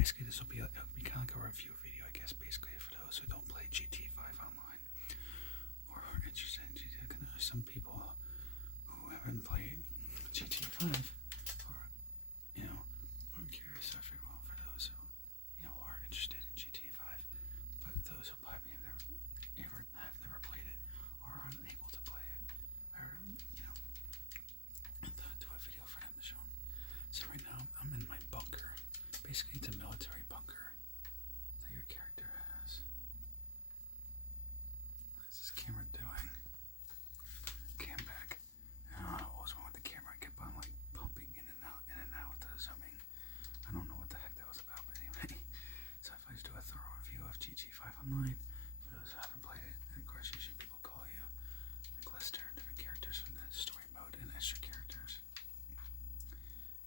basically this will be kind of like a review video, I guess, basically for those who don't play GTA 5 online or are interested in GTA. There's some people who haven't played GTA 5 or are curious. I figure, well, for those who are interested in GTA 5, but those who probably have never played it or are unable to play it, or do a video for them to show them. So right now I'm in my bunker. Basically, it's a military bunker that your character has. What is this camera doing? Cam back. I don't know what was wrong with the camera. I kept on like pumping in and out with the zooming. I don't know what the heck that was about, but anyway. So if I just do a thorough review of GTA 5 Online, for those who haven't played it, and of course usually people call you like lister and different characters from the story mode and extra characters.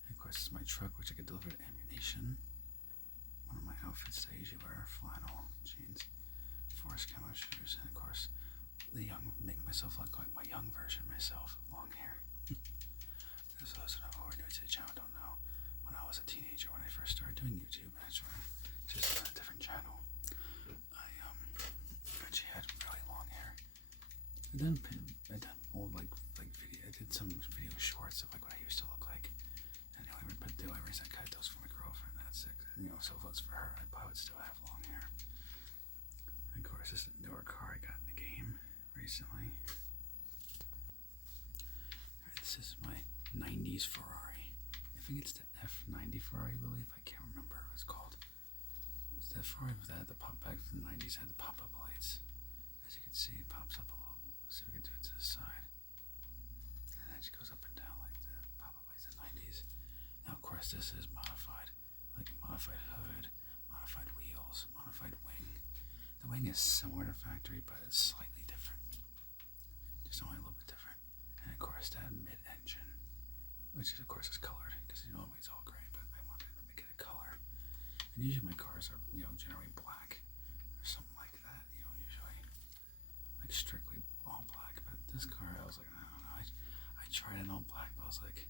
And of course, this is my truck, which I could deliver ammunition. One of my outfits that I usually wear: flannel, jeans, forest camo shoes, and of course, make myself look like my young version myself, long hair. As those who are new to the channel don't know, when I was a teenager, when I first started doing YouTube, actually, just on a different channel, I actually had really long hair. I done old like video. I did some video shorts of like what I used to look like. And the only reason I cut those for my girlfriend, that's it. So if it's for her, I probably would still have long hair. And of course, this is a newer car I got in the game recently. This is my 90s Ferrari. I think it's the F90 Ferrari, I believe. I can't remember what it's called. It's that Ferrari that had the pop back from the 90s, had the pop-up lights. As you can see, it pops up a little. Let's see if we can do it to the side. And then it just goes up and down like the pop-up lights of the 90s. Now, of course, this is modified. Like modified hood, modified wheels, modified wing. The wing is similar to factory, but it's slightly different. Just only a little bit different. And of course, that mid-engine, which of course is colored, because normally it's all gray, but I wanted to make it a color. And usually my cars are, generally black or something like that. Usually like strictly all black. But this car, I was like, I don't know. I tried it all black, but I was like,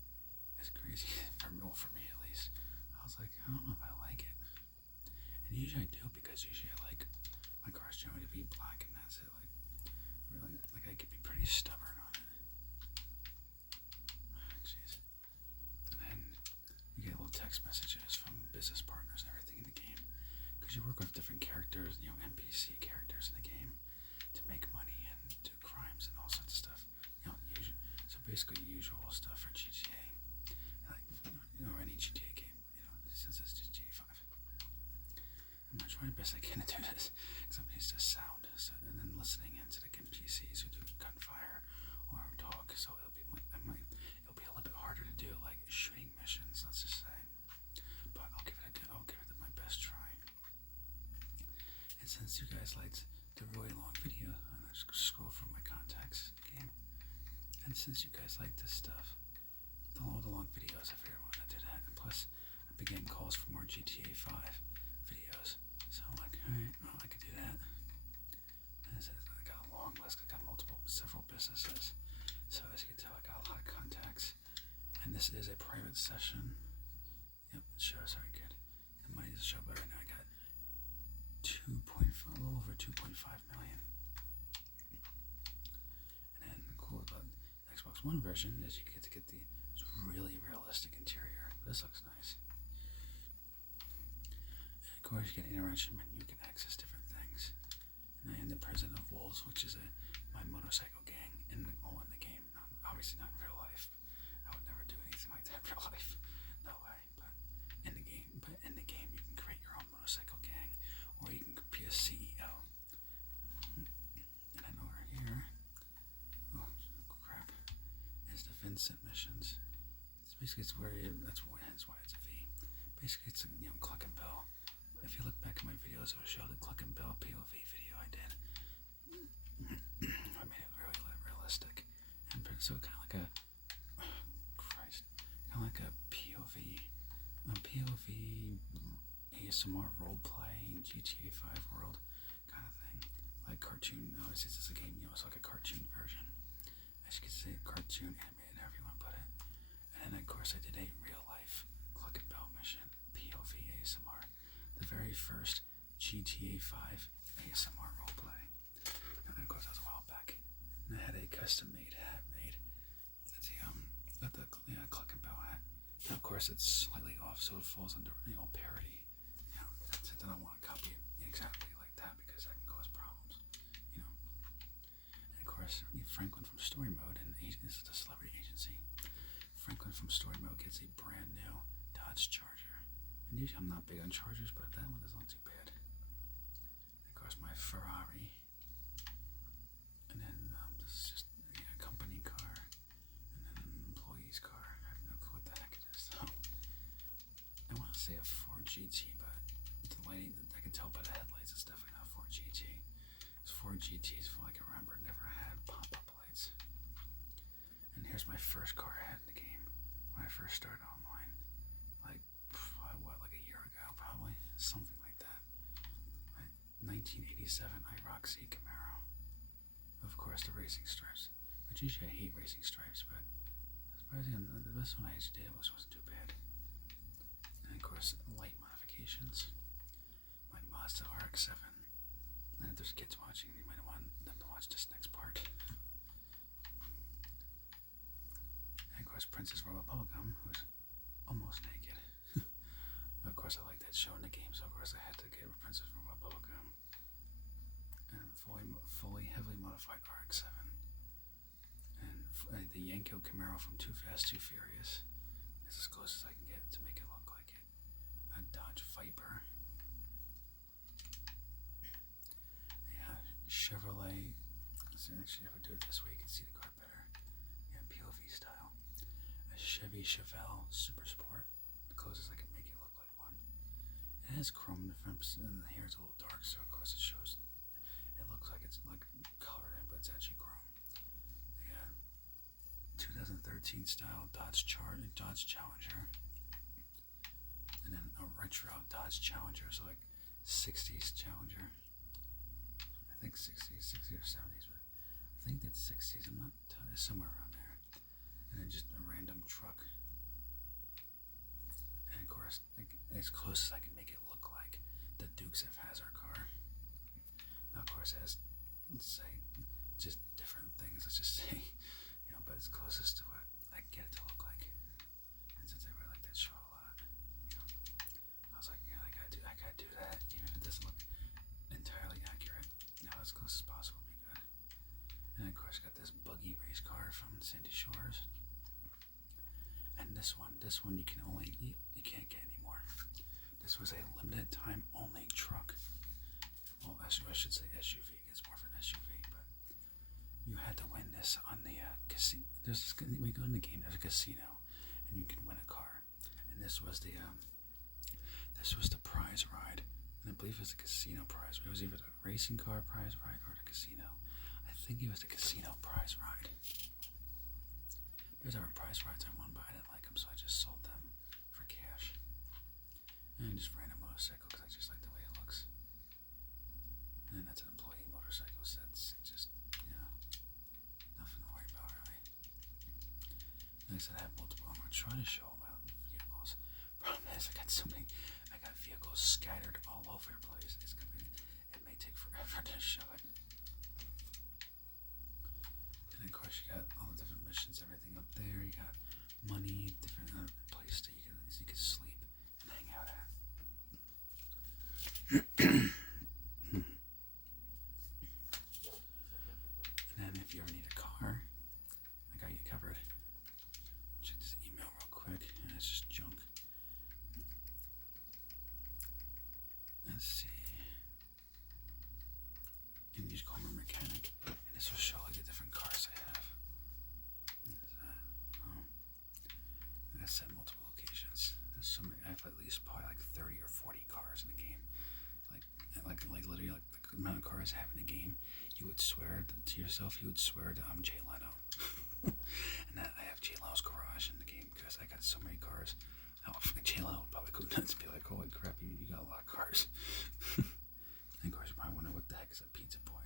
it's crazy for me at least. I was like, I don't know if I like it. And usually I do, because usually I like my cars generally to be black, and that's it. Like, really, like I could be pretty stubborn on it. Jeez. And then you get little text messages from business partners and everything in the game, because you work with different characters, NPC characters in the game, to make money and do crimes and all sorts of stuff. So basically usual stuff for GTA. Or any GTA game, since it's just GTA 5. I'm gonna try the best I can to do this, because I'm used to sound, and then listening into the NPCs who do gunfire or talk, so it'll be a little bit harder to do, like shooting missions, let's just say. But I'll give it my best try. And since you guys liked the really long video, I'm gonna scroll through my contacts in the game. And since you guys like this stuff, the long videos, I figured I wanted to do that. And plus, I've been getting calls for more GTA 5 videos. So I'm like, alright, well, I could do that. And I got a long list. I got several businesses. So as you can tell, I got a lot of contacts. And this is a private session. Yep, it shows very good. The money doesn't show, but right now I got a little over 2.5 million. And then the cool about the Xbox One version is you get to get the really realistic interior. This looks nice. And of course, you get an interaction menu. You can access different things. And I am the president of Wolves, which is my motorcycle gang in the game. Obviously not in real life. I would never do anything like that in real life. No way. But in the game, you can create your own motorcycle gang, or you can be a CEO. And then over here, oh crap, is the Vincent missions. Basically, hence why it's a V. Basically, it's Cluckin Bell. If you look back at my videos, it will show the Cluckin Bell POV video I did. I made it really realistic, and so kind of like a POV ASMR roleplay in GTA 5 world kind of thing, like cartoon. Obviously, it's a game, it's like a cartoon version. As you can see, cartoon animated, however you want to put it. And then, of course, I did a real life Cluckin Bell mission, POV ASMR. very first GTA 5 ASMR roleplay. And of course, that was a while back. And I had a custom-made hat made. At the cluckin bow hat. Now, of course, it's slightly off, so it falls under parody. Since I don't want to copy it exactly like that because that can cause problems. And of course, Franklin from Story Mode, and this is a celebrity agency. Franklin from Story Mode gets a brand new Dodge Charger. And usually I'm not big on Chargers, but that one is not too bad. And of course, my Ferrari. And then this is just a company car. And then an employee's car. I have no clue what the heck it is. So I want to say a Ford GT, but the lighting, I can tell by the headlights, it's definitely not Ford GT. Because Ford GTs, from what I can remember, never had pop-up lights. And here's my first car I had in the game when I first started online. Like a year ago, probably. Something like that. 1987 IROC Camaro. Of course, the racing stripes. Which usually I hate racing stripes, but surprisingly, the best one I actually did wasn't too bad. And of course, light modifications. My Mazda RX-7. And if there's kids watching, you might want them to watch this next part. And of course, Princess Robot Bubblegum, who's almost naked. Of course, I like that show in the game, so of course I had to get a Princess Robot Bubblegum. And fully heavily modified RX-7. And the Yanko Camaro from Too Fast, Too Furious. It's as close as I can get to make it look like it. A Dodge Viper. Chevrolet. Actually, if I do it this way, you can see the car better. POV style. A Chevy Chevelle Super Sport. The closest I can make it look like one. It has chrome in the front, and the hair is a little dark, so of course it shows. It looks like it's like colored in, but it's actually chrome. 2013 style Dodge Challenger, and then a retro Dodge Challenger, so like 60s Challenger. I think 60s or 70s, but I think that's 60s. I'm not somewhere around there. And then just a random truck. And of course, as close as I can make it look like the Dukes F Hazzard car. Now, of course, it has, let's say, just different things. Let's just say, but it's closest to what I get it to look like. And since I really like that show a lot, I was like, I gotta do that. It doesn't look entirely accurate. As close as possible would be good. And of course, got this buggy race car from Sandy Shores. And this one you can't get anymore. This was a limited time only truck. Well, I should say SUV. It's more of an SUV, but you had to win this on the casino. When you go in the game, there's a casino, and you can win a car. And this was the prize ride. And I believe it was a casino prize. It was either the racing car prize ride or the casino. I think it was the casino prize ride. There's other prize rides I won, but I didn't like them, so I just sold them for cash. And I just ran a motorcycle because I just like the way it looks. And then that's an employee motorcycle, so that's just, nothing to worry about, really. Like I said, I have multiple. I'm going to try to show all my vehicles. Problem is, I got vehicles scattered all over the place. It may take forever to show it. And of course, you got all the different missions, everything up there. You got money, different places that you can sleep and hang out at. And then, if you ever need a car, I got you covered. Check this email real quick. It's just junk. Let's see. And you just call me a mechanic, and this will show like the different cars I have. And I set multiple locations. There's so many. I have at least probably like 30 or 40 cars in the game. Like literally, like the amount of cars I have in the game, you would swear to yourself. You would swear that I'm Jay Leno, and that I have Jay Leno's garage in the game because I got so many cars. Jay Leno would probably go nuts and be like, "Holy crap, you got a lot of cars." And of course, you probably wonder what the heck is a Pizza Boy.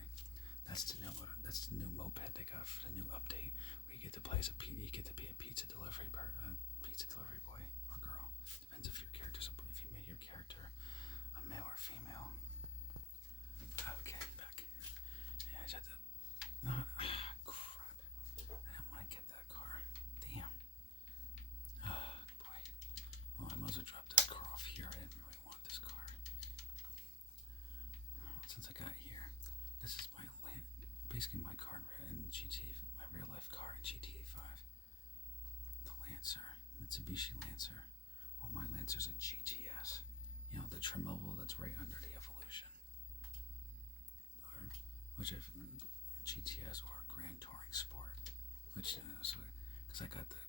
That's the new moped they got for the new update, where you get to play as you get to be a pizza delivery boy or girl. Depends if you made your character a male or Lancers a GTS. You know, the trim level that's right under the Evolution. Or, which if GTS or Grand Touring Sport. Which, because I got the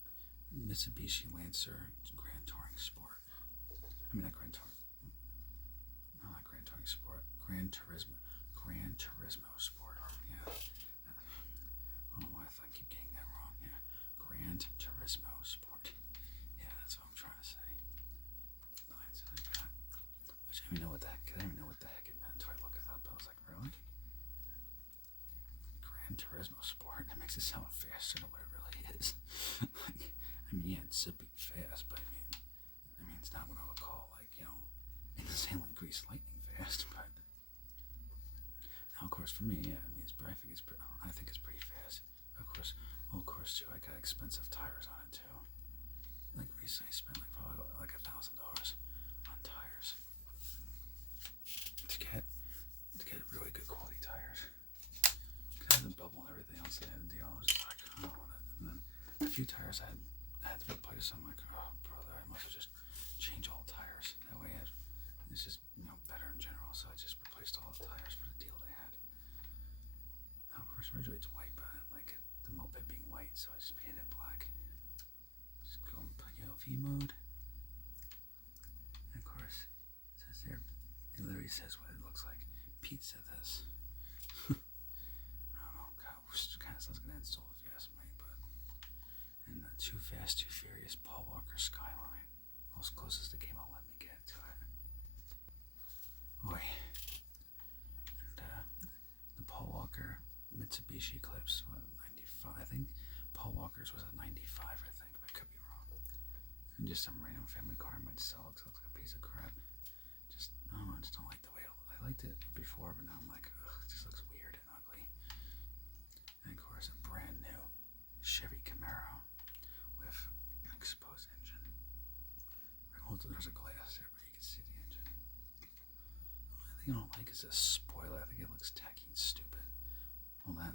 Mitsubishi Lancer Grand Touring Sport. I mean, not Grand Touring. No, not Grand Touring Sport. Gran Turismo Sport. Yeah. I don't know why I keep getting that wrong. Yeah. Gran Turismo Sport. Yeah, that's what I'm trying to say. Lines that I got. Which I didn't even know what the heck. I didn't even know what the heck it meant until I looked it up. I was like, really? Gran Turismo Sport. That makes it sound faster than what it really is. Like, I mean, yeah, it's zipping fast, but I mean, it's not what I would call like, insanely grease lightning fast. But now, of course, for me, yeah, I think it's pretty fast. Of course, too, I got expensive tires on it too. Like recently, I spent probably like $1,000 on tires to get really good quality tires. Cause I had the bubble and everything else they had to deal. I was just like, I don't want it. And then a few tires I had to replace. I'm like, oh brother, I must have just changed all the tires. That way, it's just better in general. So I just replaced all the tires for the deal they had. Now, of course, originally it's white, but I didn't like the moped being white, so I just painted it black. Just go and put V mode. And of course, it says there, it literally says what it looks like. Pizza this. I don't know, kind of sounds like an insult if you ask me, but. And the Too Fast, Too Furious Paul Walker Skyline. Most closest the game will let me get to it. Boy. And the Paul Walker Mitsubishi Eclipse, 95, I think. Paul Walker's was a 95, I think, but I could be wrong. And just some random family car I might sell because it looks like a piece of crap. I just don't like the way I liked it before, but now I'm like, ugh, it just looks weird and ugly. And of course, a brand new Chevy Camaro with an exposed engine. There's a glass there, but you can see the engine. The only thing I don't like is the spoiler. I think it looks tacky and stupid. Well, that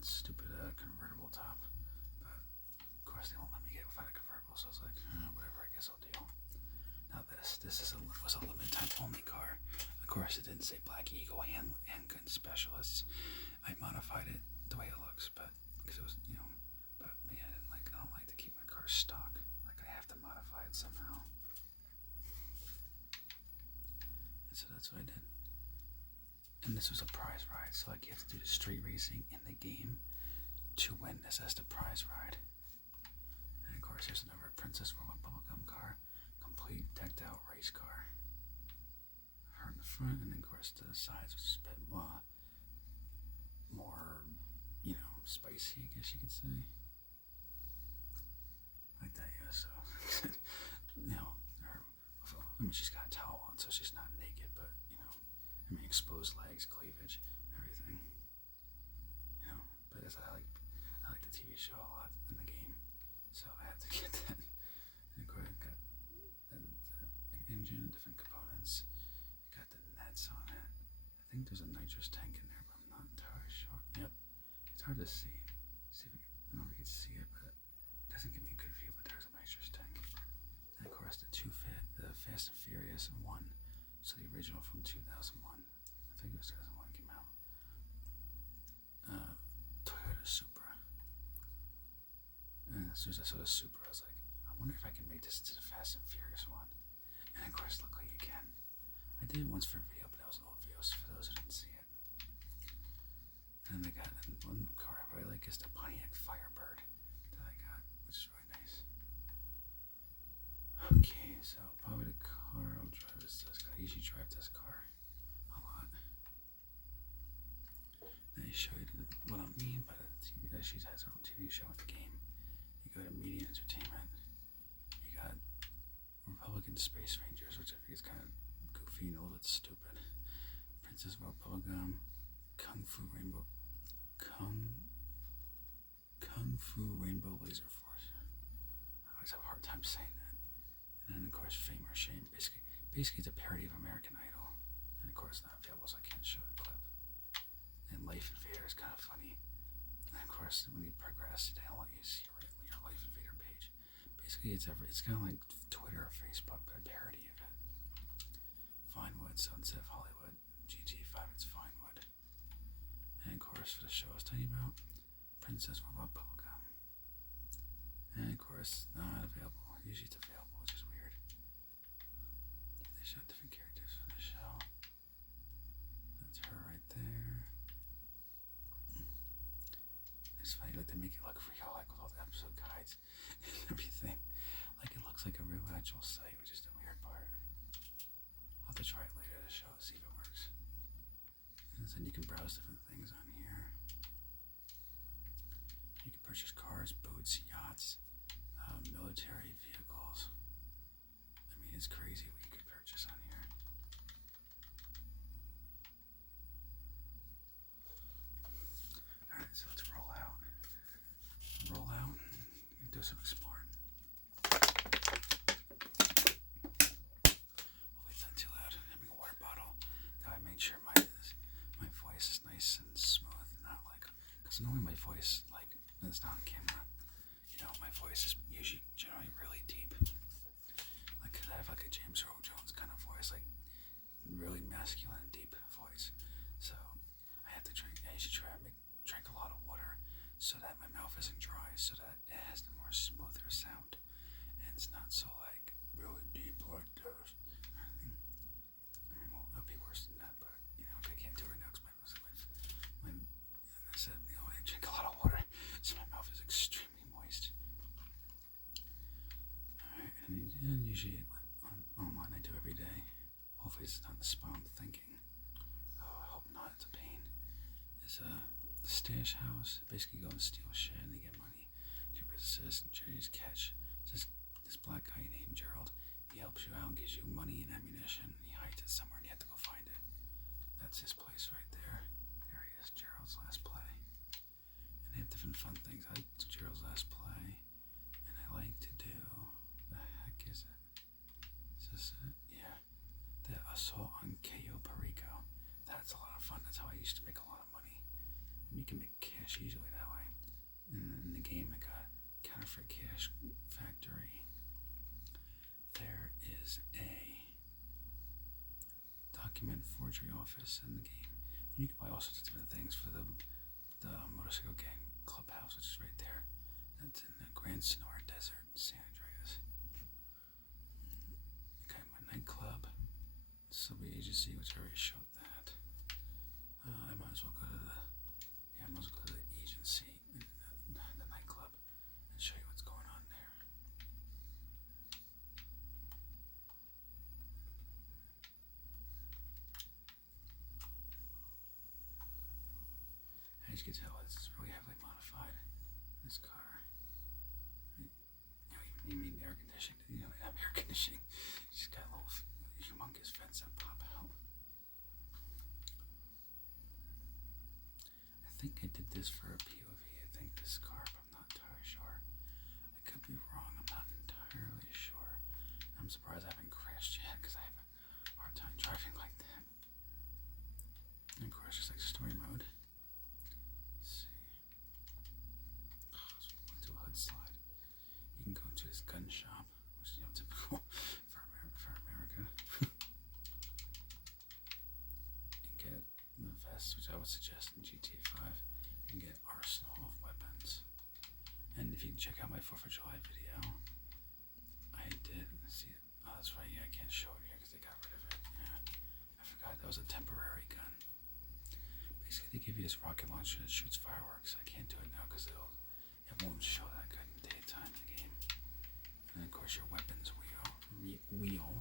stupid convertible top. But of course, they won't let me get it without a convertible, so I was like, whatever. I guess I'll deal. Now this was a limited time only car. Of course, it didn't say Black Eagle handgun specialists. I modified it the way it looks, but because it was but me, I don't like to keep my car stock. Like I have to modify it somehow. And so that's what I did. And this was a prize ride, so like you have to do the street racing in the game to win this as the prize ride. And of course, here's another Princess Royal Bubblegum car, complete decked out race car. Her in the front, and then of course the sides, which is a bit more, spicy, I guess you could say. Like that, yeah. So, she's got a towel on, so she's not naked, but exposed legs, cleavage, everything. But as I like the TV show a lot in the game, so I had to get that. And of course, it got the engine and different components. It got the nets on it. I think there's a nitrous tank in there, but I'm not entirely sure. Yep, it's hard to see. I don't know if you can see it, but it doesn't give me a good view. But there's a nitrous tank. And of course, the Fast and Furious 1. So the original from 2001. I think it was 2001 came out. Toyota Supra. And as soon as I saw the Supra, I was like, I wonder if I can make this into the Fast and Furious one. And of course, luckily you can. I did it once for a video, but that was an old video, so for those who didn't see it. And then I got one car I really like is the Pontiac Firebird that I got, which is really nice. Okay, so probably the car I'll drive is this car. I usually drive this car a lot. Let me show you what I mean by the TV. She has her own TV show in the game. You go to Media Entertainment. You got Republican Space Rangers, which I think is kind of goofy and a little bit stupid. Princess Bubblegum, Kung Fu Rainbow Laser Force. I always have a hard time saying that. And then of course Fame or Shame. Basically it's a parody of American Idol. And of course it's not available, so I can't show the clip. And Life Invader is kind of funny. And of course when you progress, they don't let you see your Life Invader page. Basically, it's kind of like Twitter or Facebook, but a parody of it. Vinewood, so instead of Hollywood, GT5, it's Vinewood. And of course, for the show I was telling you about, Princess Robot Bubblegum. And of course, not available. Usually it's available, which is weird. They show different characters from the show. That's her right there. It's funny, like they make it look real, like with all the episode guides and everything. Like it looks like a real actual site, which is the weird part. I'll have to try it later to show, see if it works. And then you can browse different things on here. You can purchase cars, boats, yachts, military vehicles. I mean, it's crazy what you could purchase on here. Alright, so let's roll out. Roll out and do some exploring. Hopefully it's not too loud. I'm having a water bottle. Now I made sure my voice is nice and smooth, not like, because normally my voice, like, when it's not on camera, you know, my voice is usually generally really deep. Like, cause I have like a James Earl Jones kind of voice, like really masculine and deep voice. So I have to drink. I usually try to drink a lot of water so that my mouth isn't dry, so that it has the more smoother sound, and it's not so like really deep like this. I mean, well, it'll be worse than that, but you know, I can't do it right now because I said, you know, I drink a lot of water, so my mouth is extremely moist. Alright, and usually online I do every day. Hopefully it's not the spawn thinking. Oh, I hope not, it's a pain. It's the stash house. Basically go and steal shit and they get money. Two businesses, Jerry's catch. This black guy named Gerald. He helps you out and gives you money and ammunition. He hides it somewhere and you have to go find it. That's his place right there. There he is, Gerald's last play. And they have different fun things. I like Gerald's last play. And I like to do, the heck is it? Is this it? Yeah. The assault on Cayo Perico. That's a lot of fun. That's how I used to make a lot of money. And you can make cash easily that way. And in the game, like a counterfeit cash factory. There is a document forgery office in the game. And you can buy all sorts of different things for the motorcycle gang clubhouse, which is right there. That's in the Grand Sonora Desert, San Andreas. Okay, my nightclub. Subway agency, which I already showed that. I might as well go to the agency, the nightclub, and show you what's going on there. As you can tell, it's really heavily modified. This car. You mean air conditioning? You know, have air conditioning. It's got a little humongous vents that pop out. I think I did this for a POV. I think this car, but I'm not entirely sure. I could be wrong. I'm not entirely sure. I'm surprised I haven't crashed yet because I have a hard time driving like that. And of course, just like story mode. Let's see. So we went to a hood slide. You can go into this gun shop, which is typical for America. And get the vest, which I would suggest in GTA 5. You can get arsenal of weapons. And if you can check out my 4th of July video, I did, let's see, oh that's right, yeah, I can't show it here because they got rid of it, yeah, I forgot that was a temporary gun. Basically they give you this rocket launcher that shoots fireworks. I can't do it now because it won't show that good in daytime in the game. And of course your weapons wheel.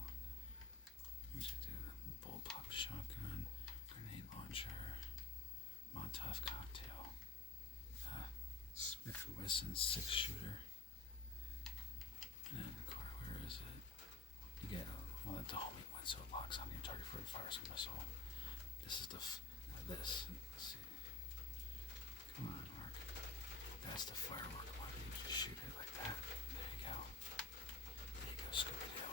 You should do the bullpup shotgun, grenade launcher, Molotov cocktail, Smith & Wesson 6-shooter, and then of course, where is it? You get the homing one, so it locks on your target before it fires a missile. This is let's see. Come on, Mark. That's the firework one. You just shoot it like that. There you go. There you go, Scooby-Doo.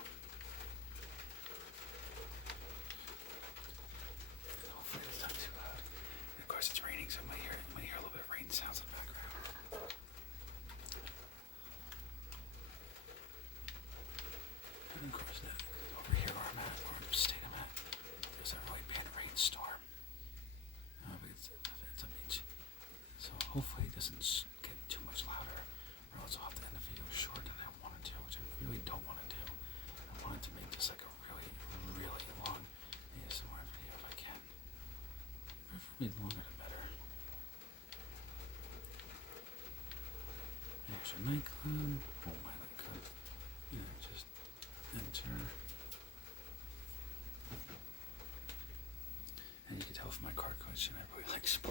Hopefully it's not too loud. And of course it's raining, so I might hear a little bit of rain sounds in the background.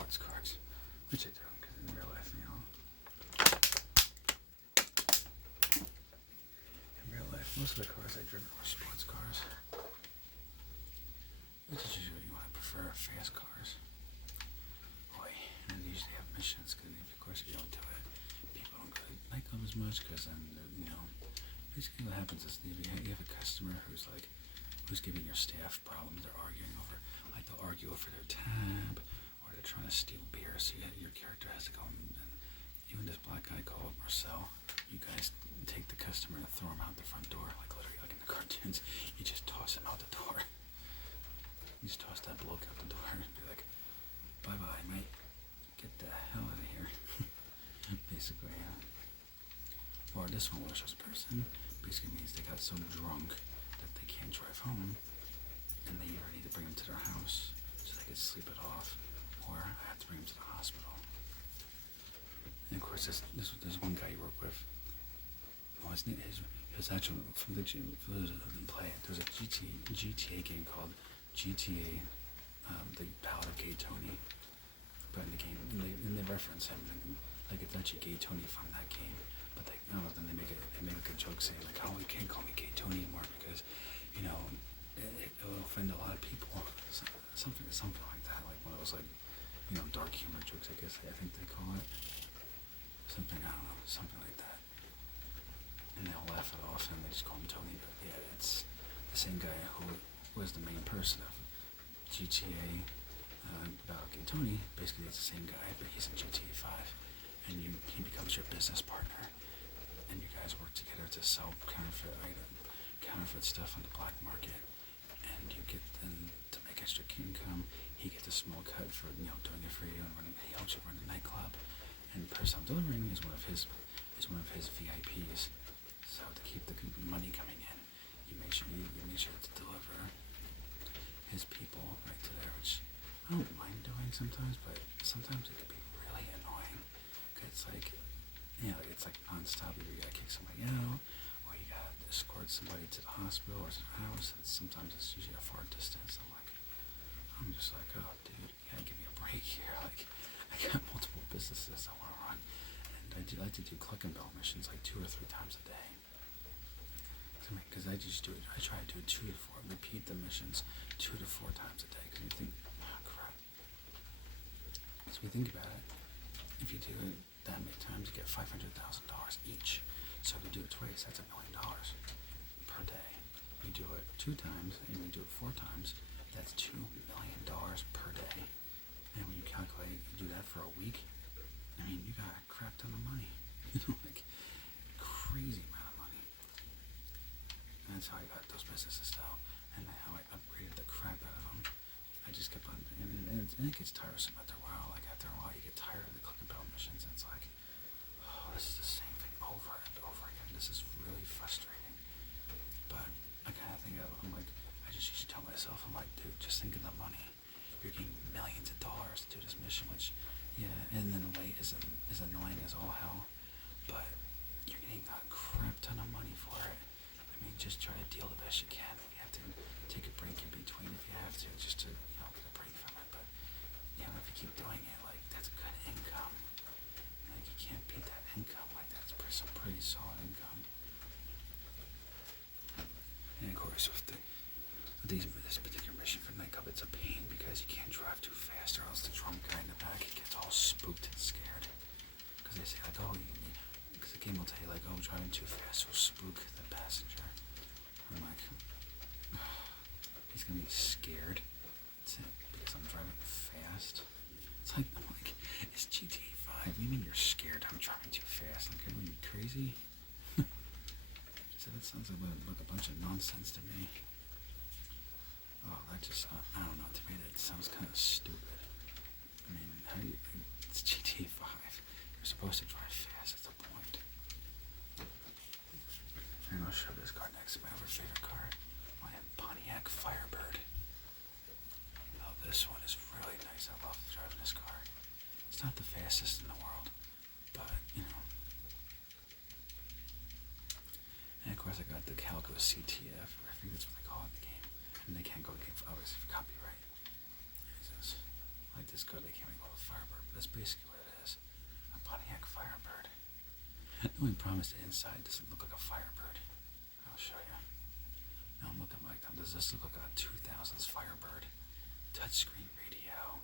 sports cars, which I do, because in real life, in real life, most of the cars I driven were sports cars. Which is usually what I prefer, fast cars. Boy, and they usually have missions, because of course if you don't do it, people don't really like them as much, because then, basically what happens is you have a customer who's giving your staff problems, they're arguing over, they'll argue over their tab, or they're trying to steal beer, so your character has to go, and even this black guy called Marcel, you guys take the customer and throw him out the front door, literally like in the cartoons, you just toss him out the door. You just toss that bloke out the door and be like, bye-bye, mate, get the hell out of here. Basically, Or this one, malicious person, basically means they got so drunk that they can't drive home, and they either need to bring them to their house so they can sleep it off, or I have to bring them to the hospital. And of course, there's one guy you work with. Well, his name is actually from the those who didn't play it. There's a GTA game called GTA, the Ballad of Gay Tony. But in the game, and they reference him, like it's actually Gay Tony from that game. But they, I don't know, then they make a joke saying like, oh, you can't call me Gay Tony anymore because, it will offend a lot of people. Something like that. Like one of those dark humor jokes, I guess I think they call it. Something, I don't know, something like that. And they'll laugh it off and they just call him Tony. But yeah, it's the same guy who was the main person of GTA. About Gay Tony, basically it's the same guy, but he's in GTA 5, and he becomes your business partner, and you guys work together to sell counterfeit stuff on the black market, and you get then to make extra income. He gets a small cut for doing it for you, and he helps you run the nightclub. And the person I'm delivering is one of his VIPs. So to keep the money coming in, you make sure to deliver his people right to there, which I don't mind doing sometimes, but sometimes it can be really annoying. Cause it's like non-stop. You gotta kick somebody out, or you gotta escort somebody to the hospital or to the house. And sometimes it's usually a far distance. I'm just like, oh, dude, you gotta give me a break here. Like, I got multiple businesses I want to run, and I do like to do cluckin missions like 2 or 3 times a day. Because I try to do 2 to 4, repeat the missions 2 to 4 times a day. Because you think. So we think about it, if you do it that many times, you get $500,000 each. So if you do it twice, that's $1 million per day. You do it 2 times, and you do it 4 times, that's $2 million per day. And when you calculate, you do that for a week, you got a crap ton of money. Crazy amount of money. And that's how I got those businesses though, and how I upgraded the crap out of them. I just kept on, and it gets tiresome after a while. After a while, you get tired of the cluckin missions, and it's like, oh, this is the same thing over and over again. This is really frustrating. But I kind of think I'm like, I just used to tell myself, I'm like, dude, just think of the money. You're getting millions of dollars to do this mission, which, yeah, and then the wait is annoying as all hell. But you're getting a crap ton of money for it. Just try to deal the best you can. If you have to take a break in between, if you have to, just to get a break from it. But if you keep doing it, that's good income. You can't beat that income. That's some pretty solid income. And of course, with this particular mission for nightclub, it's a pain because you can't drive too fast, or else the drunk guy in the back gets all spooked and scared. Because they say because the game will tell you driving too fast will spook the passenger. I'm like, he's gonna be scared. That's it, because I'm driving fast. I'm like, it's GTA 5. You mean you're scared I'm driving too fast? Are you crazy? So that sounds like a bunch of nonsense to me. Oh, I don't know. To me, that sounds kind of stupid. It's GTA 5. You're supposed to drive fast. That's the point. And I'll show this car next. My other favorite car, my Pontiac Firebird. Oh, this one is really nice. I love driving this car. It's not the fastest in the world, but And of course, I got the Calico CTF, or I think that's what they call it in the game. And they can't go to game for obviously for copyright reasons. this code, they can't make called a Firebird, but that's basically what it is. A Pontiac Firebird. The only problem is the inside doesn't look like a Firebird. I'll show you. Now I'm looking like that. Does this look like a 2000s Firebird? Touchscreen radio,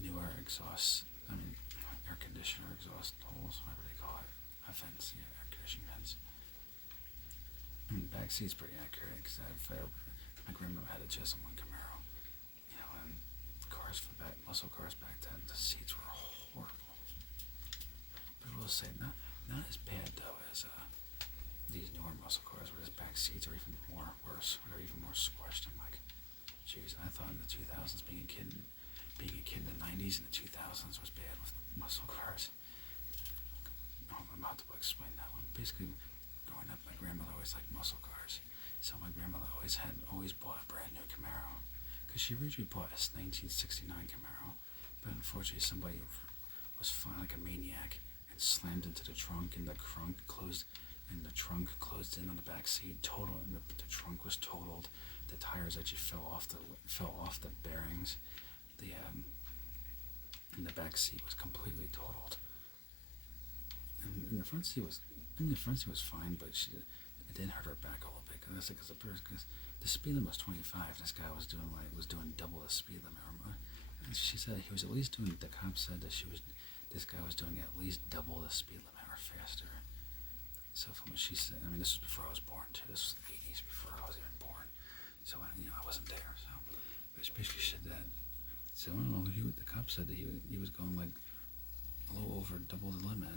newer exhaust, air conditioner exhaust holes, whatever they call it. Vents, yeah, air conditioning vents. Back seat's pretty accurate because I had Firebird. My grandma had a Chisholm Camaro. And muscle cars back then, the seats were horrible. But I will say, not as bad though as these newer muscle cars where his back seats are even more worse, or even more squished. I'm like, jeez, I thought in the 2000s, being a kid in the 90s and the 2000s was bad with muscle cars. I'm about to explain that one. Basically, growing up, my grandmother always liked muscle cars. So my grandmother always bought a brand new Camaro. Because she originally bought a 1969 Camaro. But unfortunately, somebody was flying like a maniac and slammed into the trunk, and the trunk closed in on the back seat, and the trunk was totaled. The tires actually fell off the bearings. And the back seat was completely totaled. And the front seat was fine, but it did hurt her back a little bit. Because the speed limit was 25. This guy was doing double the speed limit. And she said he was at least doing. The cop said that this guy was doing at least double the speed limit or faster. So from what she said, this was before I was born too. This was the 80s, before I was even born. So I wasn't there. So, but she basically said that. So I don't know. The cop said that he was going like a little over double the limit.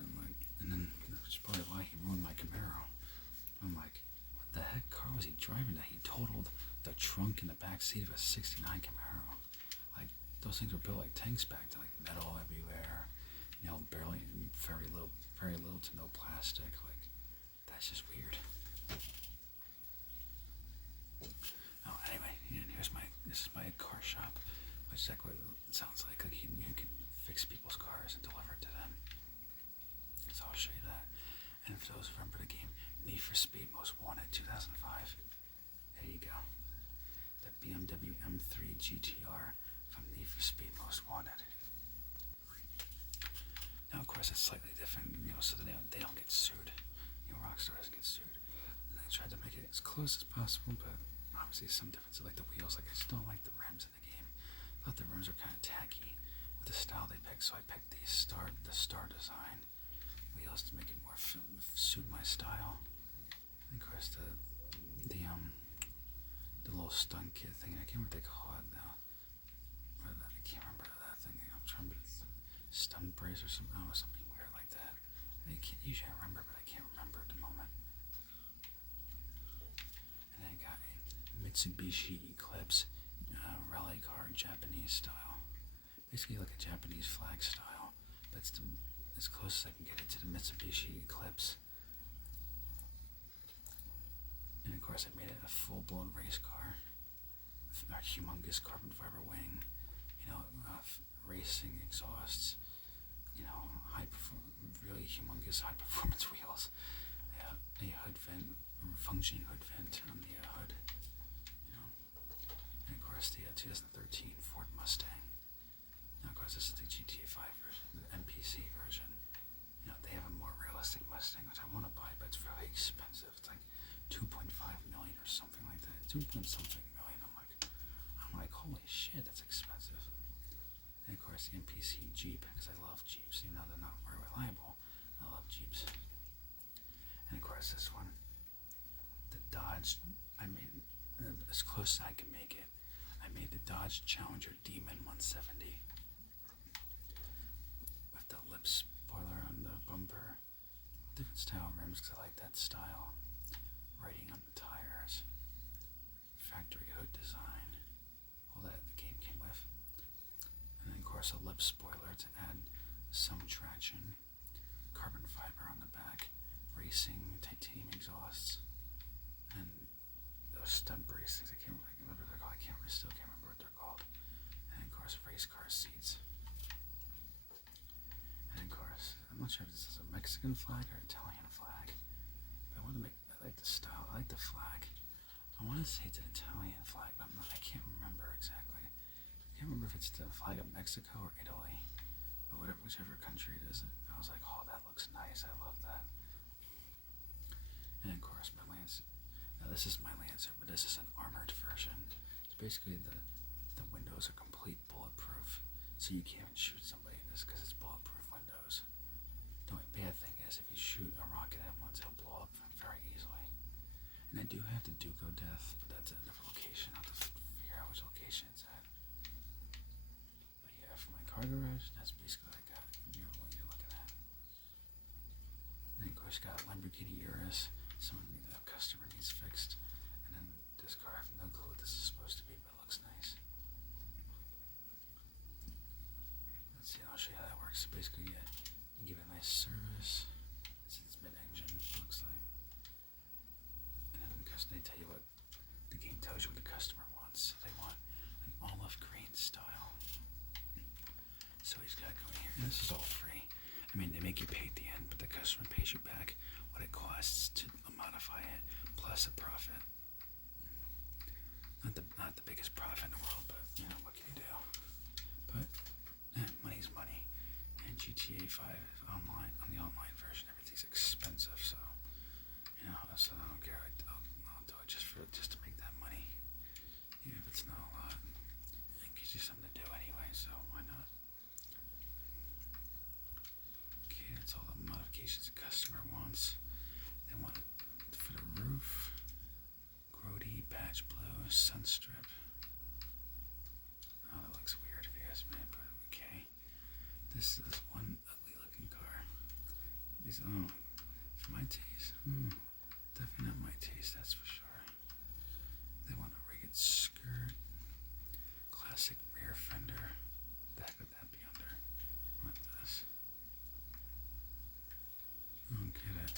And then that's probably why he ruined my Camaro. I'm like, what the heck car was he driving that he totaled the trunk and the back seat of a '69 Camaro? Like, those things were built like tanks back then, like metal everywhere. Very little to no plastic. Like, that's just weird. Oh, anyway, this is my car shop, which is exactly what it sounds like. Like, you can fix people's cars and deliver it to them. So I'll show you that. And for those who remember the game Need for Speed Most Wanted 2005, there you go. The BMW M3 GTR from Need for Speed Most Wanted. Now, of course, it's slightly different, so that they don't get sued. Rockstar doesn't get sued. And I tried to make it as close as possible, but obviously some differences, like the wheels. Like, I just don't like the rims in the game. I thought the rims were kind of tacky with the style they picked, so I picked the Star Design wheels to make it more suit my style. And of course, the little stunt kit thing. I can't remember what they call it now. I can't remember that thing. I'm trying to stunt brace or something. I don't know, something weird like that. Usually I remember, but I can't remember at the moment. And then I got a Mitsubishi Eclipse rally car, Japanese style. Basically like a Japanese flag style. That's as close as I can get it to the Mitsubishi Eclipse. And of course I made it a full-blown race car. A humongous carbon fiber wing. Racing exhausts. Really humongous high-performance wheels. A hood vent, a functioning hood vent on the hood. And of course the 2013 Ford Mustang. Now of course this is the GTA 5 version, the NPC version. They have a more realistic Mustang, which I want to buy, but it's really expensive. It's like 2.5 million or something like that. 2.something million. I'm like, holy shit, that's expensive. And of course the NPC Jeep, because I love Jeeps, even though they're not very reliable. I love Jeeps. And of course this one, the Dodge, I made as close as I can make it. I made the Dodge Challenger Demon 170 with the lip spoiler on the bumper, different style rims because I like that style. Writing on the tires, factory hood design, all that the game came with. And then of course a lip spoiler to add some traction, carbon fiber on the back, racing titanium exhausts, and those stud brace things. I can't remember what they're called. Still can't remember what they're called. And of course race car seats. And of course, I'm not sure if this is a Mexican flag or Italian flag, but I like the style. I like the flag. I want to say it's an Italian flag, but I can't remember exactly. can't remember if it's the flag of Mexico or Italy, but whatever, whichever country it is. I was like, oh, that looks nice. I love that. And of course, my Lancer. Now this is my Lancer, but this is an armored version. So basically, the windows are complete bulletproof, so you can't even shoot somebody in this because it's bulletproof windows. The only bad thing is if you shoot a rocket at once, it'll blow up very easily. And I do have the Duco Death, but that's at a different location. I'll have to figure out which location it's at. But yeah, for my car garage, that's basically what I got. What you're looking at. And of course, got a Lamborghini Urus. Someone, a customer needs fixed. And then this car, I have no clue what this is supposed to be, but it looks nice. Let's see, I'll show you how that works. So basically, yeah, you give it a nice service. It's mid-engine, looks like. And then they tell you what, the game tells you what the customer wants. They want an olive green style. So he's got to go in here. And this is all free. I mean, they make you pay at the end, but the customer pays you back what it costs to modify it, plus a profit. Not the biggest profit in the world, but you know, what can you do? But money's money. And GTA 5 online, on the online version, everything's expensive, so you know, so I don't care. I'll do it just to make that money. Even if it's not a lot. It gives you something to do anyway, so why not? Okay, that's all the modifications the customer wants. They want it for the roof, Grody, patch blue, sunstrip. Oh, that looks weird if you ask me, but okay. This is one ugly looking car. These, for my taste, definitely not my taste, that's for sure. They want a rigged skirt, classic rear fender. The heck would that be under? What this? I don't get it.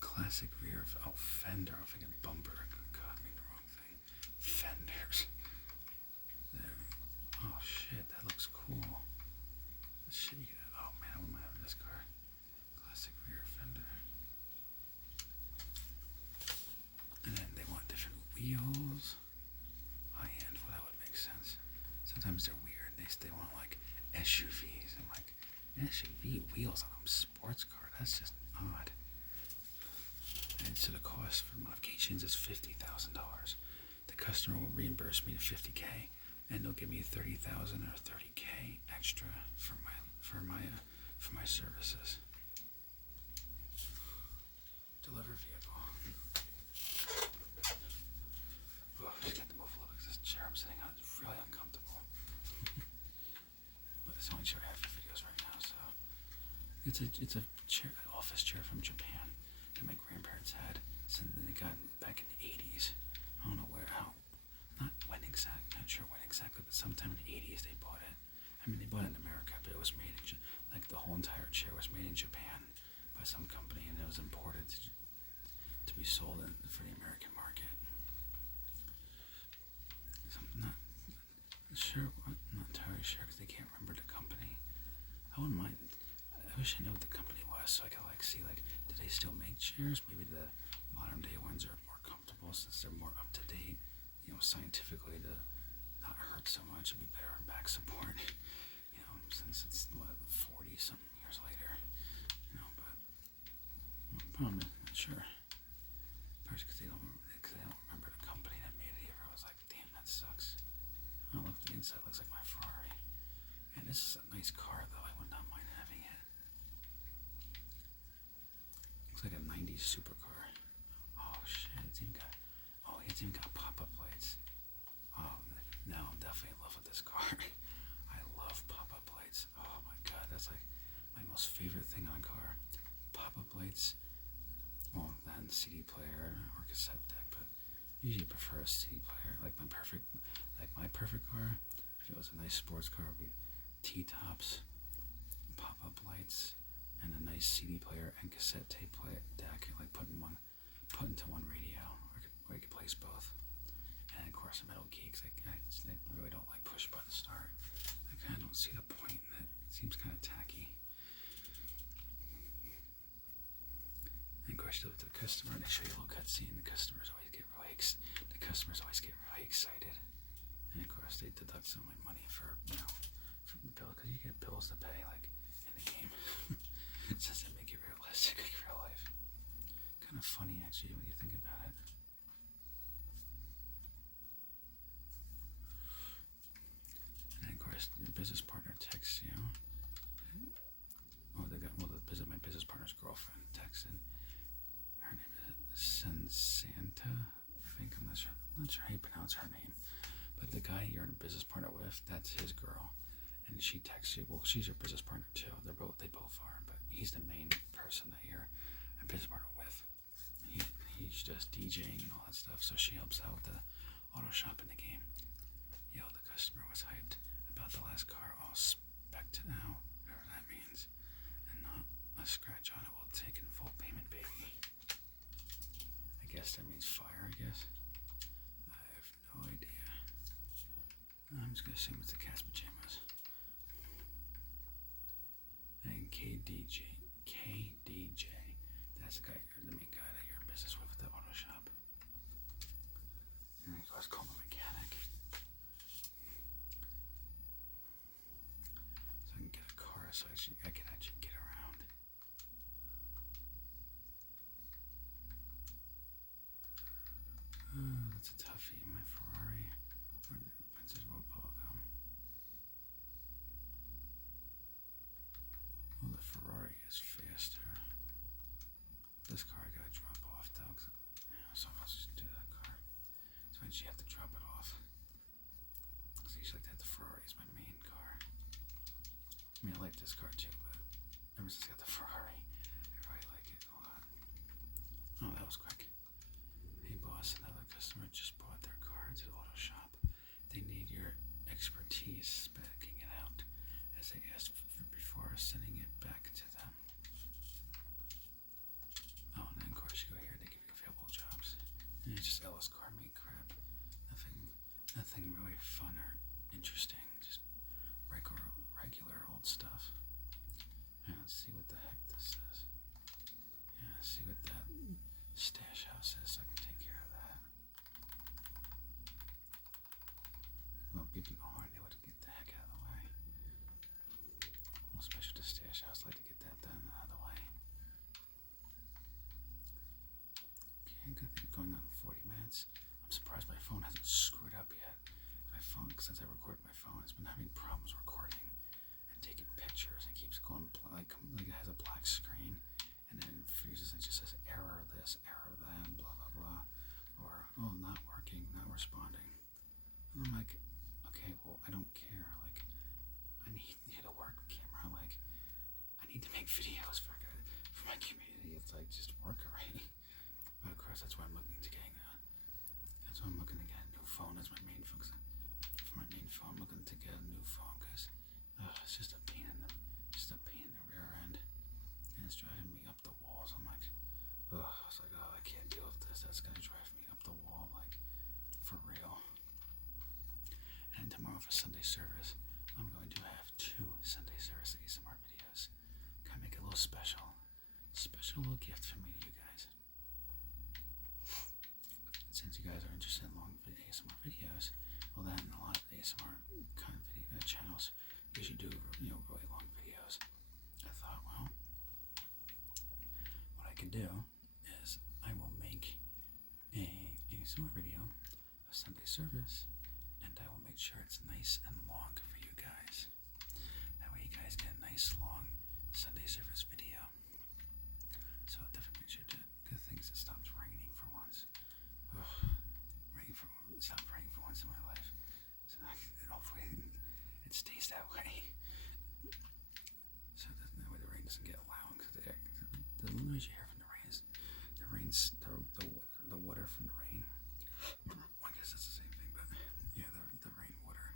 Classic rear, fender. I'm thinking bumper. God, I mean the wrong thing. Fenders. There. Oh shit, that looks cool. Shit, oh man, I wouldn't mind having this car. Classic rear fender. And then they want different wheels. High end, well that would make sense. Sometimes they're weird. They want like SUVs and like SUV wheels on a sports car. That's just odd. And so the cost for modifications is $50,000. The customer will reimburse me to $50K, and they'll give me $30,000 or $30K extra for my services. Deliver vehicle. Oh, I just got to move a little because this chair I'm sitting on is really uncomfortable. But it's the only chair I have for videos right now, so it's a chair, an office chair from Japan that my grandparents had. So then they got back in the 80s. I don't know not sure when exactly, but sometime in the 80s they bought it. I mean, they bought it in America, but it was made in, like the whole entire chair was made in Japan by some company, and it was imported to be sold for the American market. So I'm not entirely sure because they can't remember the company. I wouldn't mind. I wish I knew what the company was so I could like see like, do they still make chairs? Maybe the modern day ones are more comfortable since they're more up to date. You know, scientifically to not hurt so much and be better on back support. You know, since it's 40 something years later. You know, but I'm not sure. First, because they don't remember the company that made it either. I was like, damn, that sucks. Oh, look, the inside looks like my Ferrari. And this is a nice car, though. I would not mind having it. Looks like a 90s supercar. Oh, shit. It's even got pop-up lights. Oh, now I'm definitely in love with this car. I love pop-up lights. Oh, my God. That's like my most favorite thing on a car. Pop-up lights. Well, then CD player or cassette deck, but usually prefer a CD player. Like my perfect car, if it was a nice sports car, would be T-tops, pop-up lights, and a nice CD player and cassette tape player deck. Like put into one radio, where you could place both. And of course, a metal key, because I really don't like push-button start. I kind of don't see the point in it. It seems kind of tacky. And of course, you look to the customer and they show you a little cutscene. The customers always get really excited. And of course, course, they deduct some of my money for, for the bill, because you get bills to pay, like, in the game. Since they make it realistic, like real life. Kind of funny, actually, when you think about it. And then, of course, your business partner texts you. My business partner's girlfriend texted. Her name is Santa. I think I'm not sure how you pronounce her name. But the guy you're in a business partner with, that's his girl, and she texts you. Well, she's your business partner too. They both are, but he's the main person that you're a business partner with. He's just DJing and all that stuff, so she helps out with the auto shop in the game. Yo, the customer was hyped about the last car, all specced out, whatever that means, and not a scratch on it. Will take in full payment, baby. I guess that means fire. I guess. I have no idea. I'm just gonna assume it's the cat's pajamas. And KDJ, that's the main guy that you're in business with at the auto shop. And of course, call my mechanic, so I can get a car, so I can actually get around. Oh, that's a toughie. My Ferrari, or the Princess Road bubblegum. Well, the Ferrari is faster. This car I gotta drop off though, someone else just do that car. So I actually have to drop it off. Cause I usually like that the Ferrari is my main car. I mean, I like this car too, but ever since I got the Ferrari, I really like it a lot. Oh, that was quick. Hey boss, another customer just bought their car to the auto shop. They need your expertise backing it out, as they asked before sending it back to them. Oh, and then of course you go here, they give you available jobs. And it's just Ellis Carmi crap. Nothing really fun or interesting. Just regular old stuff. Yeah, let's see what the heck this is. Yeah, let's see what that stash house is, so I can take care of that. Well, beeping the horn, they would get the heck out of the way. Well, especially the stash house, I'd like to get that done out of the way. Okay, good thing going on 40 minutes. I'm surprised my phone hasn't screwed up yet. My phone, since I recorded my phone, has been having problems recording and taking pictures. It keeps going like it has a black screen, and then it fuses and just says error this, error that, blah blah blah, or oh, not working, not responding. And I'm like, okay, well, I don't care. Like, I need a work camera. Like, I need to make videos for my community. It's like, just work already. But of course, that's why I'm looking to get a new phone as my main focus. For my main phone, I'm looking to get a new phone because it's just a pain in the rear end, and it's driving me up the walls. I'm like, I can't deal with this. That's gonna drive me up the wall, like, for real. And tomorrow for Sunday service, I'm going to have 2 Sunday service ASMR videos. Kind of make it a little special little gift for me to you guys. Since you guys are interested in long ASMR videos, well, then a lot of ASMR kind of video channels usually do really long videos. I thought, well, what I can do is I will make a ASMR video of Sunday service, and I will make sure it's nice and long for you guys. That way you guys get a nice long Sunday service video. So I'll definitely make sure to good things it stops raining for once. Stop raining for once in my life. So hopefully it stays that way. So that way the rain doesn't get loud. Because the noise you hear from the rain is the water from the rain. I guess that's the same thing, but yeah, the rain water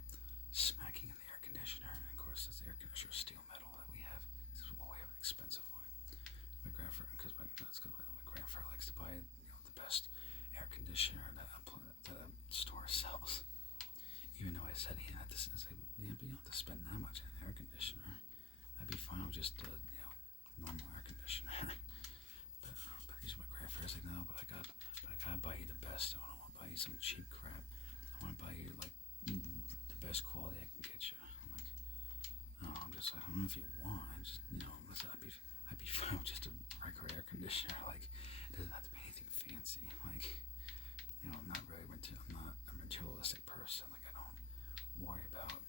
smacking in the air conditioner. And of course, that's the air conditioner steel metal that we have. This is we have an expensive one. My grandfather, because my grandfather likes to buy the best air conditioner that a store sells. Even though I said he had to, but you don't have to spend that much on an air conditioner. I'd be fine with just normal air conditioner. but he's my grandfather's like, no, but I gotta buy you the best. I don't want to buy you some cheap crap. I want to buy you like best quality I can get you. I'm like, oh, I'm just like, I don't know if you want. Just, listen, I'd be fine with just a regular air conditioner. Like, it doesn't have to be anything fancy. Like, I'm not really I'm not a materialistic person. Like, I don't worry about,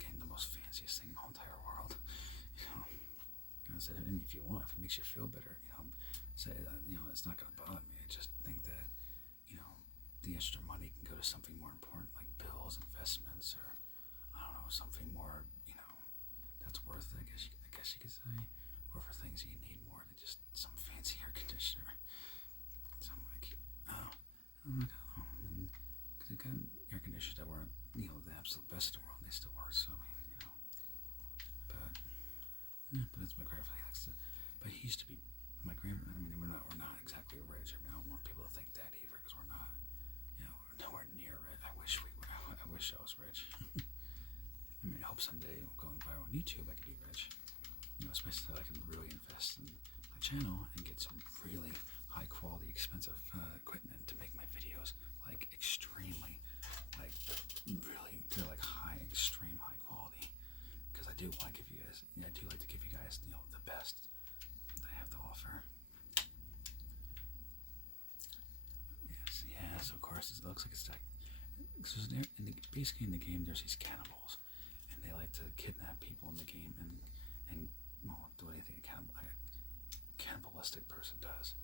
getting the most fanciest thing in the whole entire world. I said, I mean, if you want, if it makes you feel better, say that, it's not going to bother me. I just think that, the extra money can go to something more important, like bills, investments, or I don't know, something more, that's worth it. I guess you could say, or for things you need more than just some fancy air conditioner. So I'm like, oh, because I got air conditioners that weren't, the absolute best in the world. They still work. So I mean, but it's my grandfather. He likes to, but he used to be my grandfather. I mean, we're not exactly rich. I mean, I don't want people to think that either, because we're not. We're nowhere near it. I wish we were. I wish I was rich. I mean, I hope someday going viral on YouTube, I could be rich. Especially that I can really invest in my channel and get some really high quality, expensive equipment to make my videos like extremely, like really good, like extreme high quality. Because I do want to give you guys, I do like to give you guys, the best that I have to offer. Yes, of course. It looks like it's like, basically in the game there's these cannibals, and they like to kidnap people in the game and well, do anything a cannibalistic person does.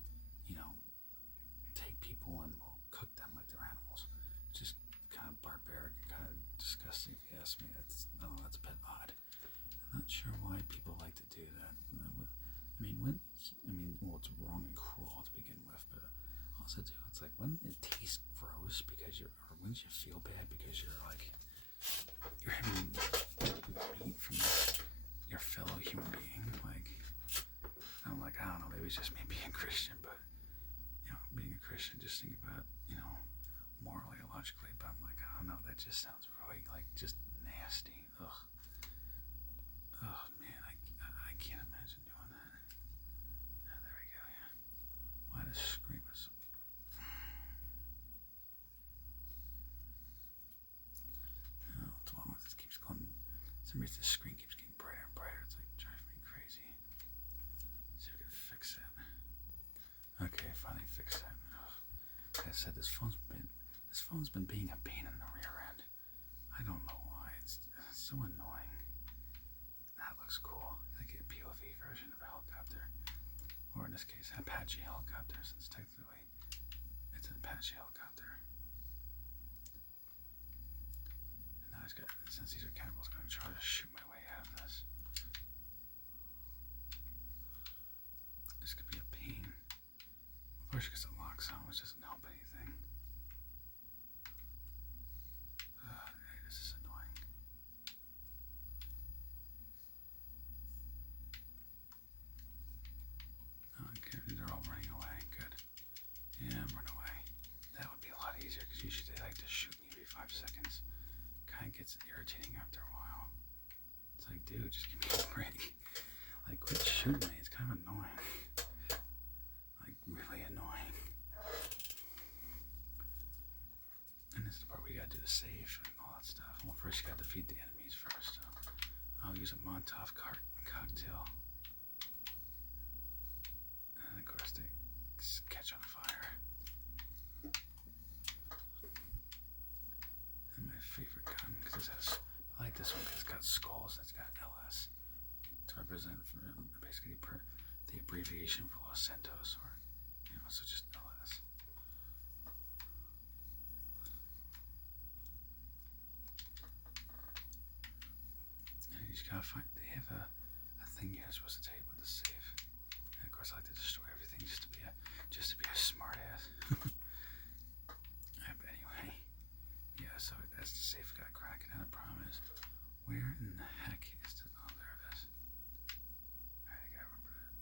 Take people and will cook them like they're animals. It's just kind of barbaric and kind of disgusting, if you ask me. That's a bit odd. I'm not sure why people like to do that. Well, it's wrong and cruel to begin with, but also too, it's like, wouldn't it taste gross because or wouldn't you feel bad because you're having meat from your fellow human being? Like, I'm like, I don't know, maybe it's just me being a Christian, but being a Christian, just think about, morally, logically, but I'm like, I don't know, that just sounds really like just nasty. Ugh. Oh man, I can't imagine doing that. Oh, there we go, yeah. Why the scream is what's wrong with this? Keeps going. For some reason the screen keeps getting brighter and brighter. It's like driving me crazy. Let's see if we can fix it. Okay, finally fixed that. Like I said, this phone's been being a pain in the rear end. I don't know why. It's so annoying. That looks cool. Like a POV version of a helicopter, or in this case, Apache helicopter, since technically it's an Apache helicopter. And now since these are cannibals, I'm gonna try to shoot my way out of this. This could be a pain. Of course, because it locks on, which doesn't help anything. This is annoying. Okay, they're all running away. Good. Yeah, run away. That would be a lot easier, because usually they like to shoot me every 5 seconds. Kind of gets irritating after a while. It's like, dude, just give me a break. Like, quit shooting me. It's kind of annoying. Like, really annoying. And this is the part where you gotta do the save and all that stuff. Well, first you gotta defeat the enemies first. So I'll use a Molotov cocktail. And of course they catch on fire. And my favorite gun, because I like this one because it's got skulls and it's got LS to represent basically the abbreviation for Los Santos, or so just LS. And you just gotta find. They have a thing here that's supposed to tell you about the save. And of course, I like to destroy everything just to be a smart ass. But anyway, yeah. So that's the safe. Got cracking out. I promise. Where in the heck is the? Oh, there it is. Alright, I gotta remember that.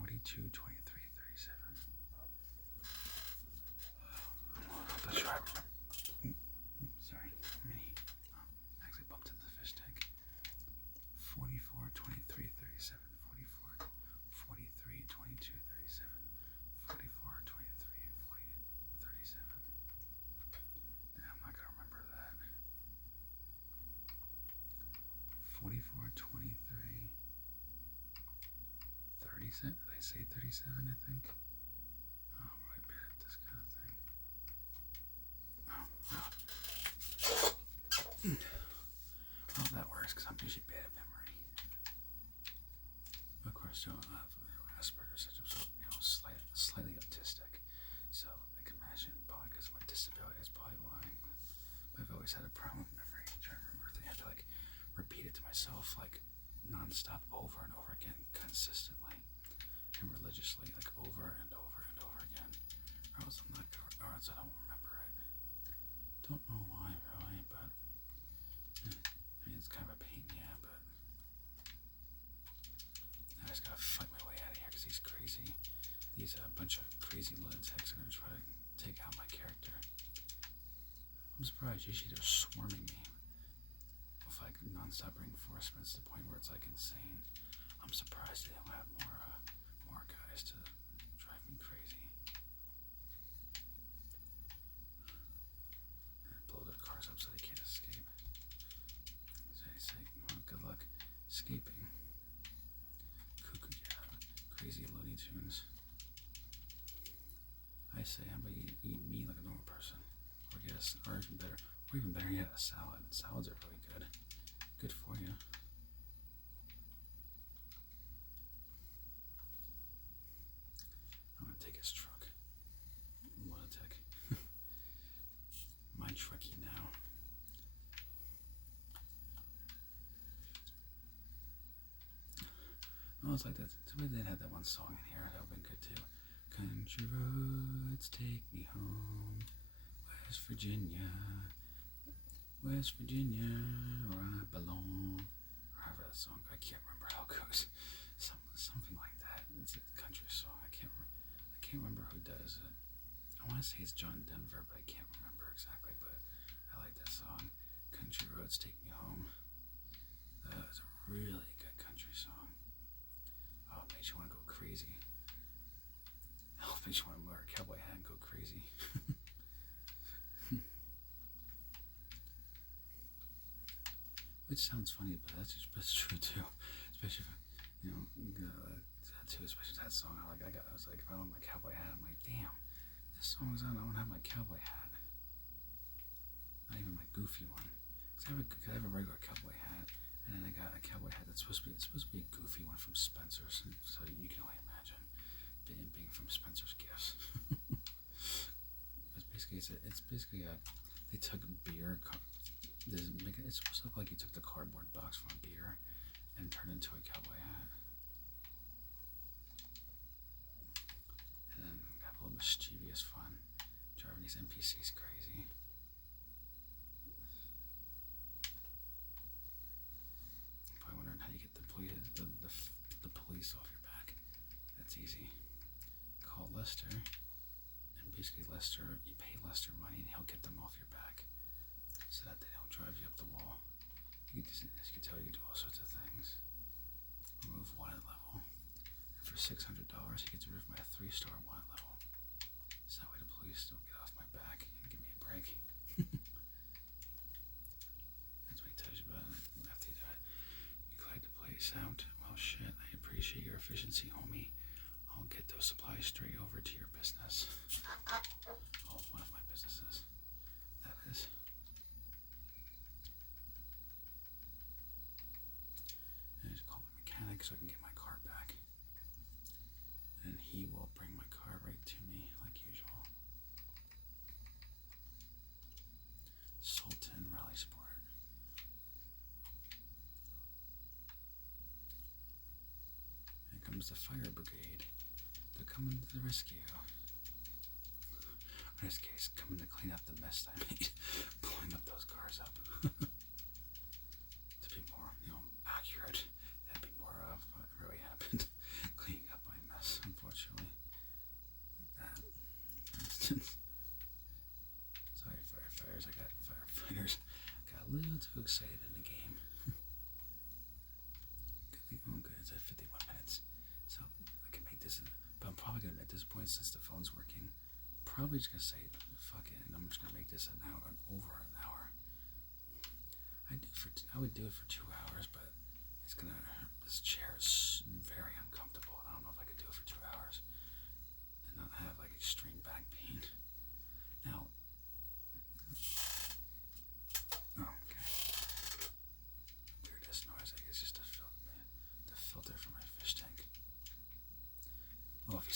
42, 23, 37. I'm not sure I remember. Sorry, mini. Actually bumped into the fish tank. 44, 23, 37, 44, 43, 22, 37, 44, 23, 40, 37. Yeah, I'm not gonna remember that. 37? Did I say 37? I think. Oh, I'm really bad at this kind of thing. Oh, well, that works because I'm usually bad at memory. Of course, I have Asperger's syndrome, so slightly autistic. So I can imagine probably because of my disability is probably why. But I've always had a problem with memory. I'm trying to remember if I had to like repeat it to myself like non-stop over and over again consistently and religiously, like over and over and over again, or else I'm not, or else I don't remember it. Don't know why really, but I mean it's kind of a pain, yeah. But I just gotta fight my way out of here because he's crazy. These bunch of crazy lunatics are gonna try to take out my character. I'm surprised. Usually they're swarming me with like non-stop reinforcements to the point where it's like insane. I'm surprised they don't have more guys to drive me crazy. And blow their cars up so they can't escape. So I say, well, good luck escaping. Cuckoo, yeah, crazy Looney Tunes. I say, how about you eat meat like a normal person? Or even better yet, a salad. Salads are really good. Good for you. I'm gonna take his truck. Lunatic. My trucky now. Oh, it's like that. Too bad they didn't have that one song in here. That would have been good too. Country roads take me home. West Virginia, where I belong. Or however that song, I can't remember how it goes. Something like that. It's a country song. I can't remember who does it. I want to say it's John Denver, but I can't remember exactly. But I like that song. Country roads take me home. That is a really good country song. Oh, it makes you want to go crazy. Oh, it makes you want to wear a cowboy hat and go crazy. Which sounds funny, but that's true too. Especially if, especially that song. I was like, if I don't have my cowboy hat, I'm like, damn, this song's on. I don't have my cowboy hat. Not even my goofy one. Cause I have a regular cowboy hat, and then I got a cowboy hat that's supposed to be a goofy one from Spencer's. So you can only imagine being from Spencer's Gifts. It's basically they took beer. It's supposed to look like you took the cardboard box from a beer and turned it into a cowboy hat. And then got a little mischievous fun, driving these NPCs crazy. Probably wondering how you get the police off your back. That's easy. Call Lester, and basically you pay Lester money and he'll get them off your back so that they don't drive you up the wall. As you can tell, you can do all sorts of things. Remove wanted level. And for $600, he gets rid of my 3-star wanted level. So that way the police don't get off my back and give me a break. That's what he tells you about after you do it. You glad the place out? Well, shit, I appreciate your efficiency, homie. I'll get those supplies straight over to your business. Oh, one of my businesses. That is. And I just call my mechanic so I can get my car back. And he will bring my car right to me like usual. Sultan Rally Sport. Here comes the fire brigade. They're coming to the rescue. In this case, coming to clean up the mess I made, pulling up those cars up. To be more, accurate, that'd be more of what really happened. Cleaning up my mess, unfortunately. Like that. For instance. Sorry, firefighters. I got a little too excited in the game. Good thing, good. It's at 51 minutes. So I can make this, but I'm probably going to, at this point, since the phone's working, probably just gonna say fuck it, and I'm just gonna make this an hour, over an hour. I would do it for 2 hours, but it's gonna. This chair is very uncomfortable, and I don't know if I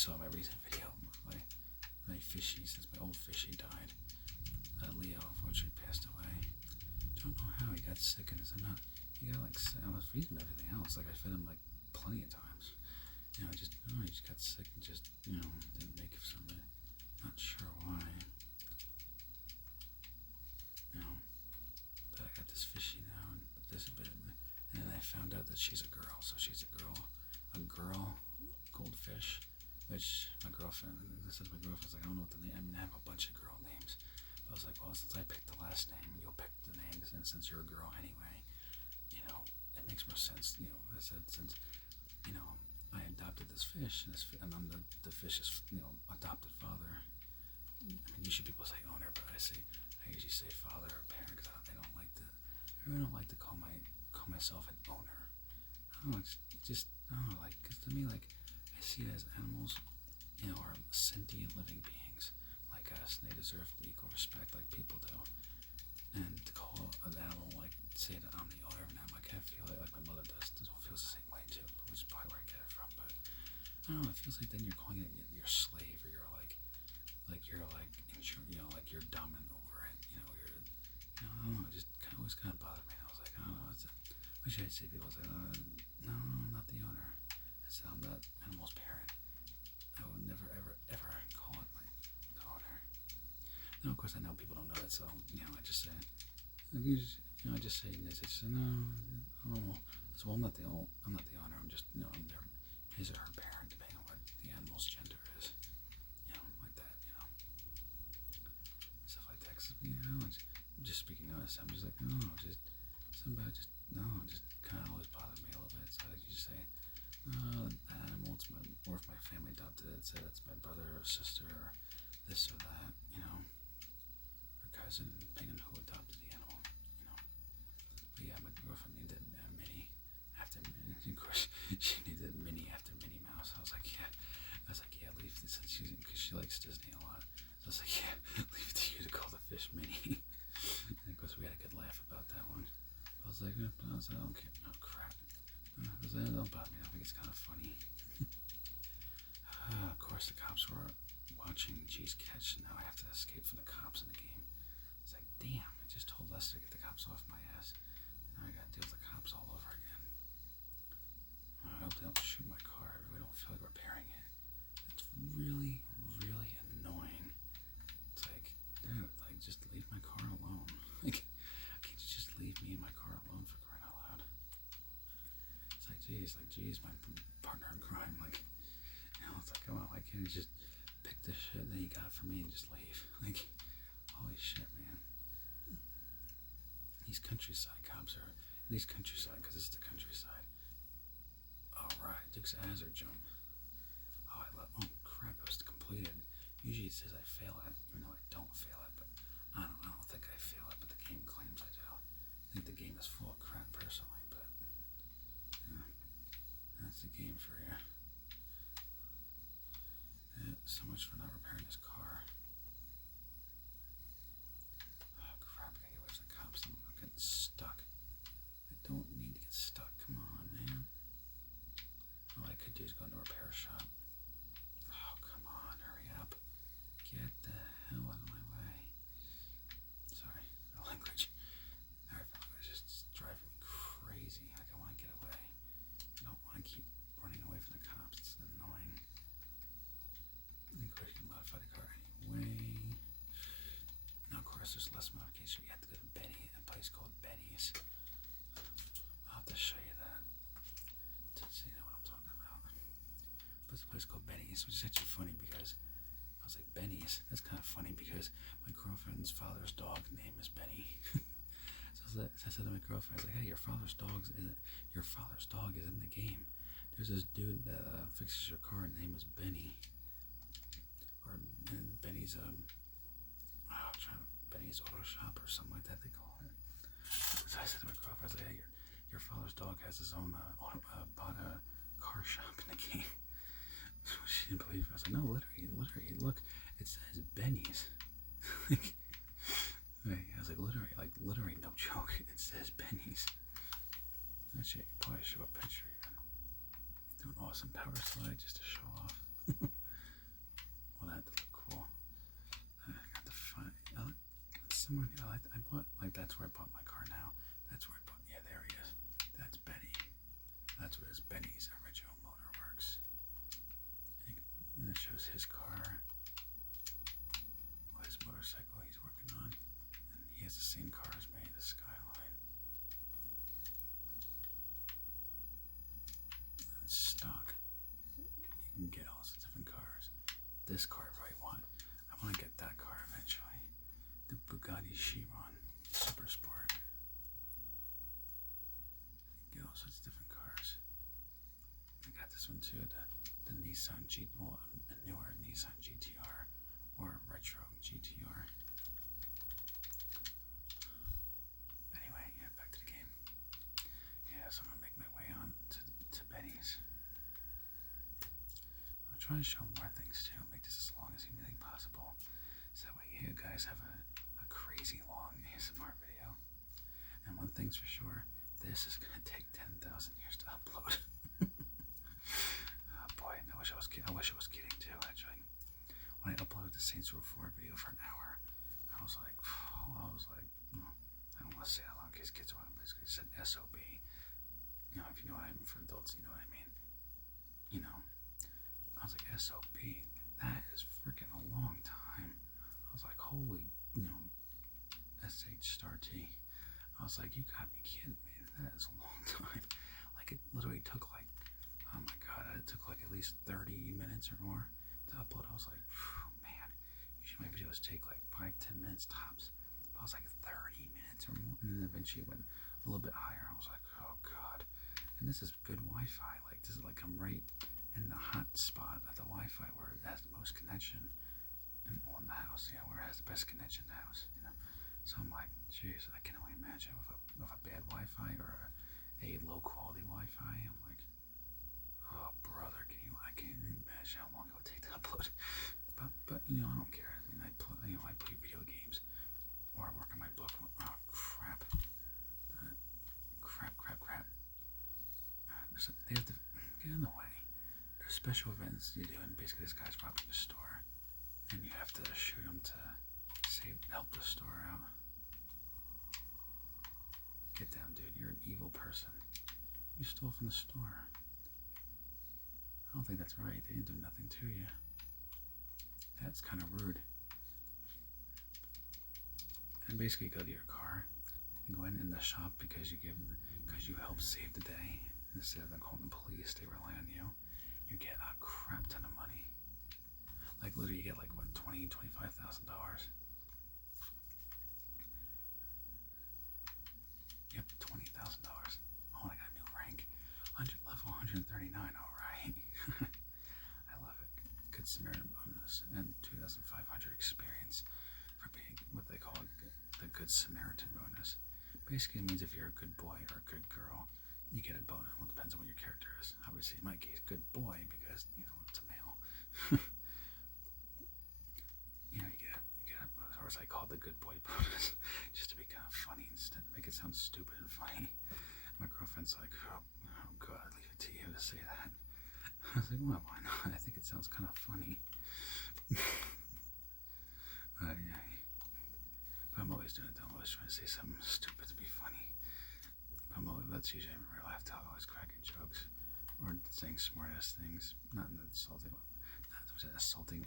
saw my recent video, my fishy, since my old fishy died. Leo unfortunately passed away. Don't know how he got sick, and he got like sick. I was feeding him everything else. Like I fed him like plenty of times. You know, he just got sick and just, didn't make it for some reason. Not sure why. But I got this fishy now, and then I found out that she's a girl. So she's a girl goldfish, which my girlfriend was like, I don't know what the name. I mean, I have a bunch of girl names, but I was like, well, since I picked the last name, you'll pick the name, and since you're a girl anyway, it makes more sense. I said, since I adopted this fish, and I'm the fish's adopted father. I mean, usually people say owner, but I usually say father or parent because I really don't like to call myself an owner. I don't know, because to me, like, I see it as animals, are sentient living beings like us, and they deserve the equal respect like people do. And to call an animal, like, say that I'm the owner of an animal, I kind of feel like my mother does. This one feels the same way too, which is probably where I get it from. But I don't know, it feels like then you're calling it your slave, or you're like you're dominant over it. I don't know, it just always kind of bothered me. And I was like, I don't know, wish I'd say people. I was like, no, I'm not the owner. I said, I'm that animal's parent. I would never, ever, ever call it the owner. Now, of course, I know people don't know that, so I just say, I just say this. I just say, no, well, I'm not the owner. I'm just, I'm their his or her parent, depending on what the animal's gender is. Like that. Stuff like that. Just speaking of this, I'm just like, just kind of always bothered me a little bit. So you just say, that animal, or if my family adopted it, say that's my brother or sister or this or that, or cousin, depending on who adopted the animal, But yeah, my girlfriend named it Minnie after Minnie. Of course, she named it Minnie after Minnie Mouse. I was like, yeah, leave this, because she likes Disney a lot. So I was like, yeah, leave it to you to call the fish Minnie. And of course, we had a good laugh about that one. But I was like, I don't care. Oh crap. I was like, don't bother me. I think it's kind of funny. Of course, the cops were watching G's catch, and now I have to escape from the cops in the game. It's like, damn, I just told Lester to get the cops off my ass. Now I gotta deal with the cops all over again. I hope they don't shoot my car. I really don't feel like repairing it. It's really, really annoying. It's like, dude, just leave my car alone. Can't you just leave me in my car alone, for crying out loud? It's like, geez, my partner in crime. It's like, come on, why can't you just pick the shit that you got for me and just leave? Holy shit, man. These countryside cops are, because this is the countryside. Alright, Dukes of Hazzard jump. Oh crap, it was completed. Usually it says I fail it, even though I don't fail it, but I don't think I fail it, but the game claims I do. I think the game is full of crap personally, but that's the game for you. So much for not repairing this car. Oh crap, I gotta get away from the cops. I'm getting stuck. I don't need to get stuck. Come on, man. All I could do is go into a repair shop. Oh, come on, hurry up. Get the hell out of my way. Sorry for the language. It's just driving me crazy. I want to get away. I don't want to keep running away from the cops. It's annoying. Of course, you can modify the car anyway. Now, of course, there's less modification. You have to go to a place called Benny's. I'll have to show you that so you know what I'm talking about. But it's a place called Benny's, which is actually funny because I was like, Benny's? That's kind of funny because my girlfriend's father's dog name is Benny. So I said to my girlfriend, I was like, hey, your father's dog is in the game. There's this dude that fixes your car, and his name is Benny. And Benny's Benny's Auto Shop or something like that they call it. So I said to my girlfriend, I was like, hey, your father's dog has his own bought a car shop in the game. She didn't believe it. I was like, no, literally, look, it says Benny's. I was like, literally, no joke, it says Benny's. Actually, I could probably show a picture even. Do an awesome power slide just to show off. someone? I bought, like, that's where I bought my car now. That's where I bought, yeah, there he is. That's Benny. That's what his Benny's original motor works. And it shows his car, his motorcycle he's working on. And he has the same car as me, the Skyline. And stock. You can get all sorts of different cars. This car I really want. I want to get that car eventually. The Bugatti Chiron Super Sport. You can get all sorts of different cars. I got this one too, the Nissan a newer Nissan GTR or retro GTR. Anyway, yeah, back to the game. Yeah, so I'm gonna make my way on to Benny's. I'll try to show more things too. Make this as long as humanly possible, so that way you guys have a crazy long ASMR video. And one thing's for sure, this is gonna take 10,000 years to upload. Oh boy, I wish I was kidding too. Actually, when I uploaded the Saints Row 4 video for an hour, I was like, I don't want to say how long because kids want to basically said SOB. You know, if you know what I mean for adults, you know what I mean. You know, I was like, SOB, that is freaking a long time. I was like, holy, SH star T. I was like, you gotta be kidding me. That is a long time. Like, it literally took like, oh my god, it took like at least 30 minutes or more to upload. I was like, man, usually my videos take like 5-10 minutes tops. But I was like 30 minutes or more. And then eventually it went a little bit higher. I was like, oh god. And this is good Wi-Fi. Like, this is like I'm right in the hot spot of the Wi-Fi where it has the most connection in the house, where it has the best connection in the house, So I'm like, jeez, I can only imagine with a bad Wi-Fi or a low quality Wi-Fi. I'm like, oh brother, I can't even imagine how long it would take to upload. But I don't care. I mean, I play video games or I work on my book. Oh crap. Crap. They have to get in the way. There's special events you do, and basically this guy's robbing the store, and you have to shoot him to help the store out. Get down, dude. You're an evil person. You stole from the store. I don't think that's right. They didn't do nothing to you. That's kind of rude. And basically, go to your car and go in the shop because you help save the day. Instead of them calling the police, they rely on you. You get a crap ton of money. Like literally, you get like what, $25,000. Yep, $20,000. Oh, I got a new rank, level 139. All right, I love it. Good Samaritan bonus and 2,500 experience for being what they call the Good Samaritan bonus. Basically, it means if you're a good boy or a good girl, you get a bonus. Well, it depends on what your character is. Obviously, in my case, good boy because it's a male. You get a bonus, or as I call it, the good boy bonus, just to be kind of funny instead, make it sound stupid and funny. My girlfriend's like, oh god, I'd leave it to you to say that. I was like, well, why not? I think it sounds kind of funny. But I'm always doing it. I'm always trying to say something stupid to be funny. That's usually in real life. I'm always cracking jokes or saying smart-ass things, not in an insulting,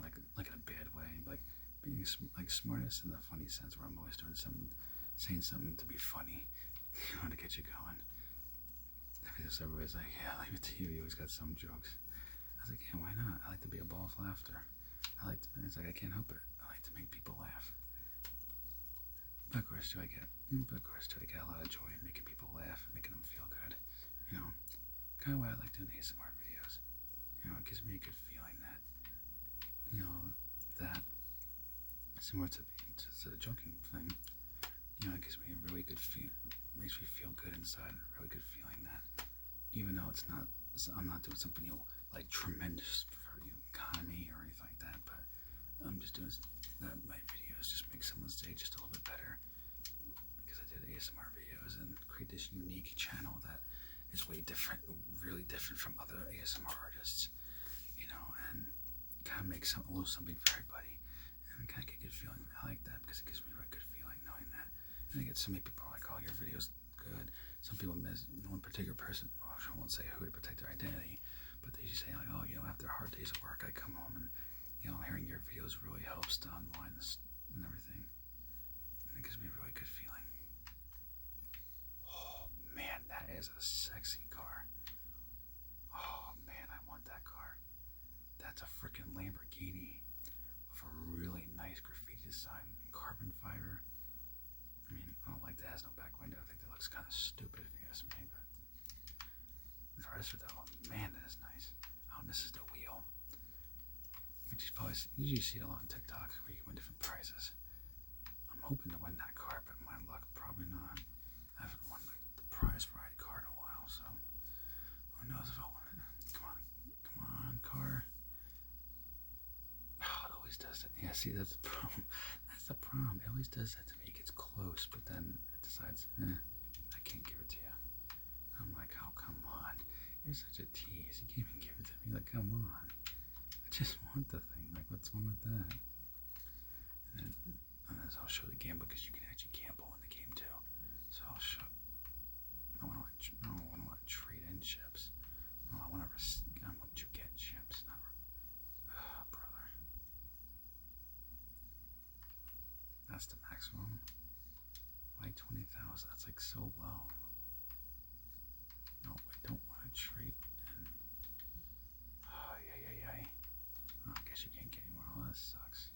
like in a bad way, like being like smart-ass in the funny sense, where I'm always doing something, saying something to be funny, to get you going. Because everybody's like, yeah, leave it to you. You always got some jokes. I was like, yeah, why not? I like to be a ball of laughter. It's like I can't help it. I like to make people laugh. But of course, do I get a lot of joy in making people laugh, making them feel good. Kind of why I like doing ASMR videos. It gives me a good feeling that, that similar to the joking thing, it gives me a really good feel, makes me feel good inside, a really good feeling that even though I'm not doing something, like tremendous for the economy or anything like that, but I'm just doing my videos just make someone's day just a little bit better because I did ASMR videos and create this unique channel that is way different, really different from other ASMR artists, and kind of make a little something for everybody, and kind of get a good feeling. I like that because it gives me a really good feeling knowing And I get so many people like, oh, your video's good. Some people miss one particular person, well, I won't say who to protect their identity, but they usually say like, oh, after hard days of work, I come home and, hearing your videos really helps to unwind this and everything. And it gives me a really good feeling. Oh, man, that is a sexy car. Oh, man, I want that car. That's a freaking Lamborghini with a really nice graffiti design and carbon fiber. I mean, I don't like that it has no back window. I think that looks kind of stupid if you ask me, but the rest of that one, man, that is nice. Oh, and this is the wheel. Which is probably, you usually see it a lot on TikTok where you can win different prizes. I'm hoping to win that car, but my luck, probably not. I haven't won the prize ride car in a while, so who knows if I'll win it. Come on, car. Oh, it always does that. Yeah, see, that's the problem. That's the problem. It always does that to me. It gets close, but then it decides, I can't give it to you. I'm like, oh, come on. You're such a tease. You can't even give it to me. Like, come on. I just want the thing. Like, what's wrong with that? And then I'll show the gamble because you can actually gamble in the game too. So I'll show. I want to trade in chips. No, I want you get chips, not. Brother. That's the maximum. Why 20,000? That's like so low. No, I don't want to trade in. Oh, yeah. Oh, I guess you can't get anywhere. Oh, that sucks.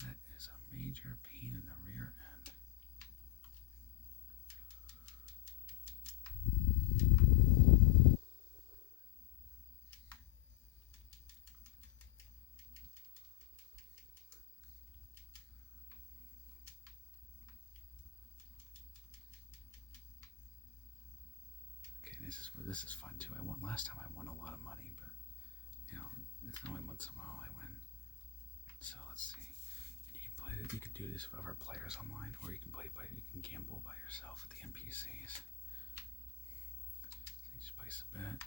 That is a major pain in the rear end. Okay, this is fun too. Last time I won a lot of money, but it's only once in a while I win. So let's see. You can do this with other players online, or you can gamble by yourself with the NPCs. So you just place a bet.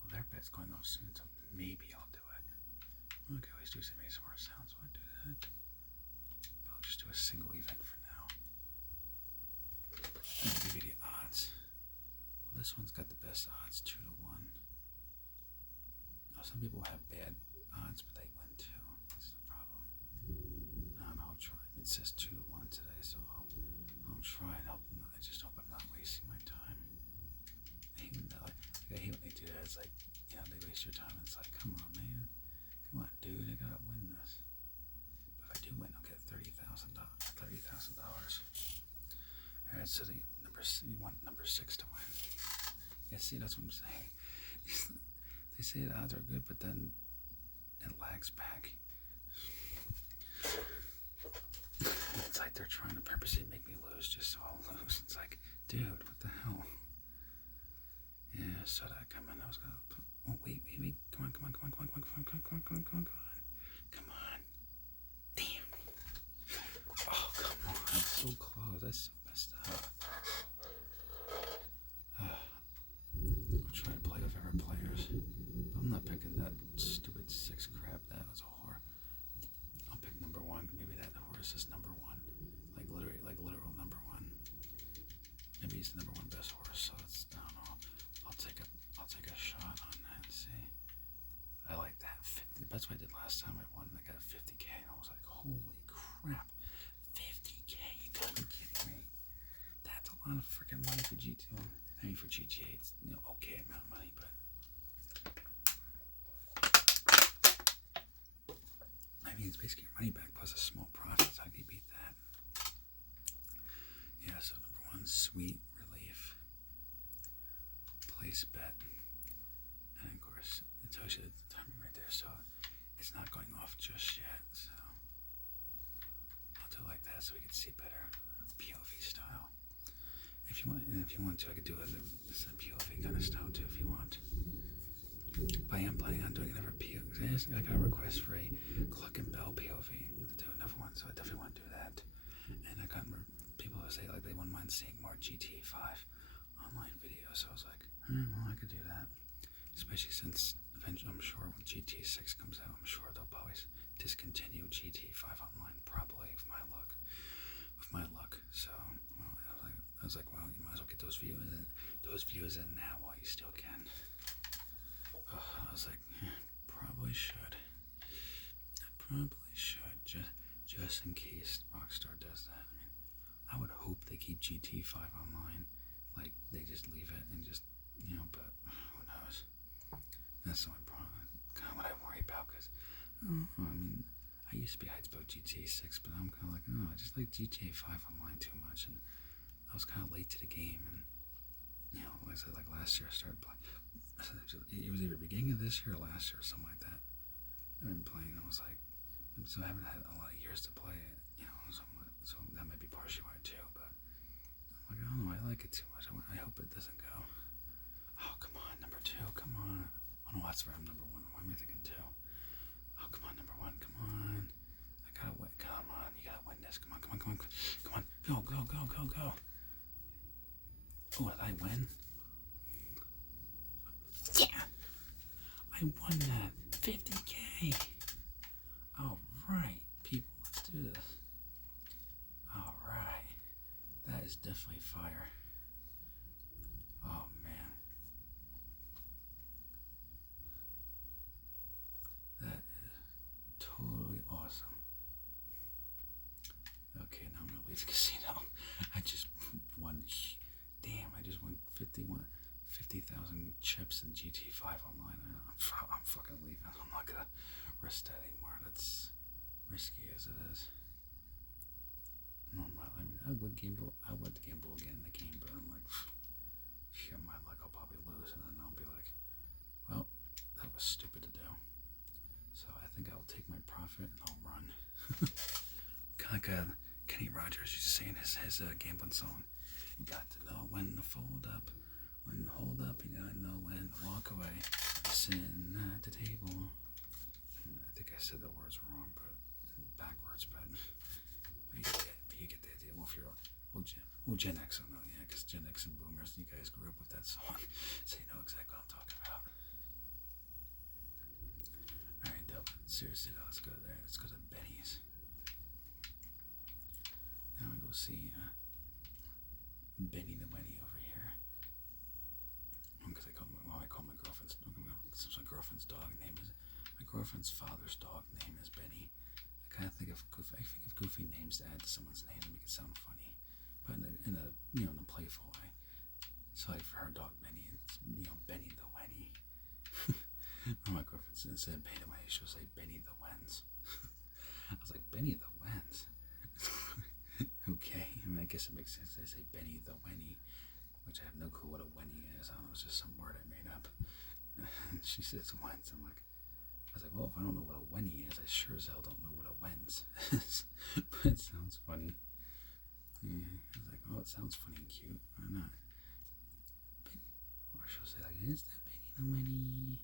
Well, their bet's going off soon, so maybe I'll do it. Okay, always do some ASMR sounds, so I do that. But I'll just do a single event for now. I'll give you the odds. Well, this one's got the best odds, 2 to 1. Now, some people have bad odds, but they win too. That's the problem. I'll try. It says 2 to 1 today, so I'll try and help them. I just hope I'm not wasting my time. I hate when they do that. It's like, they waste your time. It's like, come on, man. Come on, dude. I gotta win this. But if I do win, I'll get $30,000. Alright, so you want number 6 to win. Yeah, see, that's what I'm saying. They say the odds are good, but then it lags back. It's like they're trying to purposely make me lose just so I'll lose. It's like, dude, what the hell? Yeah, so that come in. I was gonna. Oh wait. Come on. Damn. Oh, come on. I'm so close. That's so messed up. I'll try to play with other players. I'm not picking that stupid 6 crap. That was a whore. I'll pick number 1. Maybe that horse is number 1. Like literal number 1. Maybe he's the number 1 best horse, so it's, I don't know. I'll take a shot on that, see? I like that. 50, that's what I did last time I won. I got 50K and I was like, holy crap. 50K, you gotta be kidding me. That's a lot of freaking money for GTA. I mean for GTA, it's okay amount of money, but I mean it's basically your money back plus a small profit, so how can you beat that? Yeah, so number 1, sweet relief. Place bet. And of course, it tells you the timing right there, so it's not going off just yet. So I'll do it like that so we can see better, POV style. If you want to, I could do a POV kind of style too if you want. But I am planning on doing another POV. I got a request for a cluckin POV to do another one, so I definitely want to do that. And I got people who say like they wouldn't mind seeing more GTA 5 online videos, so I was like, well, I could do that. Especially since eventually, I'm sure when GTA 6 comes out, I'm sure they'll probably discontinue GTA 5 online, probably, with my luck. videos in now while you still can. I was like, probably should. I probably should, just in case Rockstar does that. I mean, I would hope they keep GT 5 online. Like, they just leave it and just, but who knows? That's the only problem. Kind of what I worry about, because, I mean, I used to be hyped about GTA 6, but I'm kind of like, I just like GTA 5 online too much, and I was kind of late to the game, and, like I said, like last year I started playing. It was either beginning of this year or last year or something like that. I've been playing, I was like, so I haven't had a lot of years to play it, so that might be partially why too, but I'm like, I don't know, I like it too much. I hope it doesn't go. Oh, come on, number 2, come on. Oh no, that's right, I'm number 1. Why am I thinking 2? Oh, come on, number 1, come on. I gotta win, come on, you gotta win this. Come on, come on, come on, come on. Go, go, go, go, go. Oh, did I win? Yeah! I won that. 50K. Alright, people, let's do this. Alright. That is definitely fire. Oh, man. That is totally awesome. Okay, now I'm gonna leave the casino. I just won. Damn, I just won 50,000 chips in GT 5 online. I'm fucking leaving. I'm not gonna risk that anymore. That's risky as it is. No, I mean, I would gamble again in the game, but I'm like, my luck, I'll probably lose, and then I'll be like, well, that was stupid to do. So I think I'll take my profit and I'll run. Kind of like Kenny Rogers used to say in his gambling song. You got to know when to fold up, when to hold up, you gotta know when to walk away. Sitting at the table. I think I said the words wrong, but backwards, but you get the idea. Well, if you're Gen X, I don't know, yeah, because Gen X and Boomers, you guys grew up with that song, so you know exactly what I'm talking about. Alright, seriously though, let's go there. Let's go to Benny's. Now we go see Benny the Wenny over here. Because I call my girlfriend's dog name is my girlfriend's father's dog name is Benny. I kind of think of goofy names to add to someone's name to make it sound funny, but in a playful way. So like for her dog Benny, it's Benny the Wenny. Or my girlfriend instead of Benny the Wenny, she'll say Benny the Wens. I was like, Benny the Wens. Okay, I mean, I guess it makes sense. They say Benny the Wenny, which I have no clue what a Wenny is. I don't know, it's just some word I made up. And she says Wens. I was like, well, if I don't know what a Wenny is, I sure as hell don't know what a Wens is. But it sounds funny. Yeah, I was like, oh, it sounds funny and cute. Why not? Or she'll say like, is that Benny the Wenny?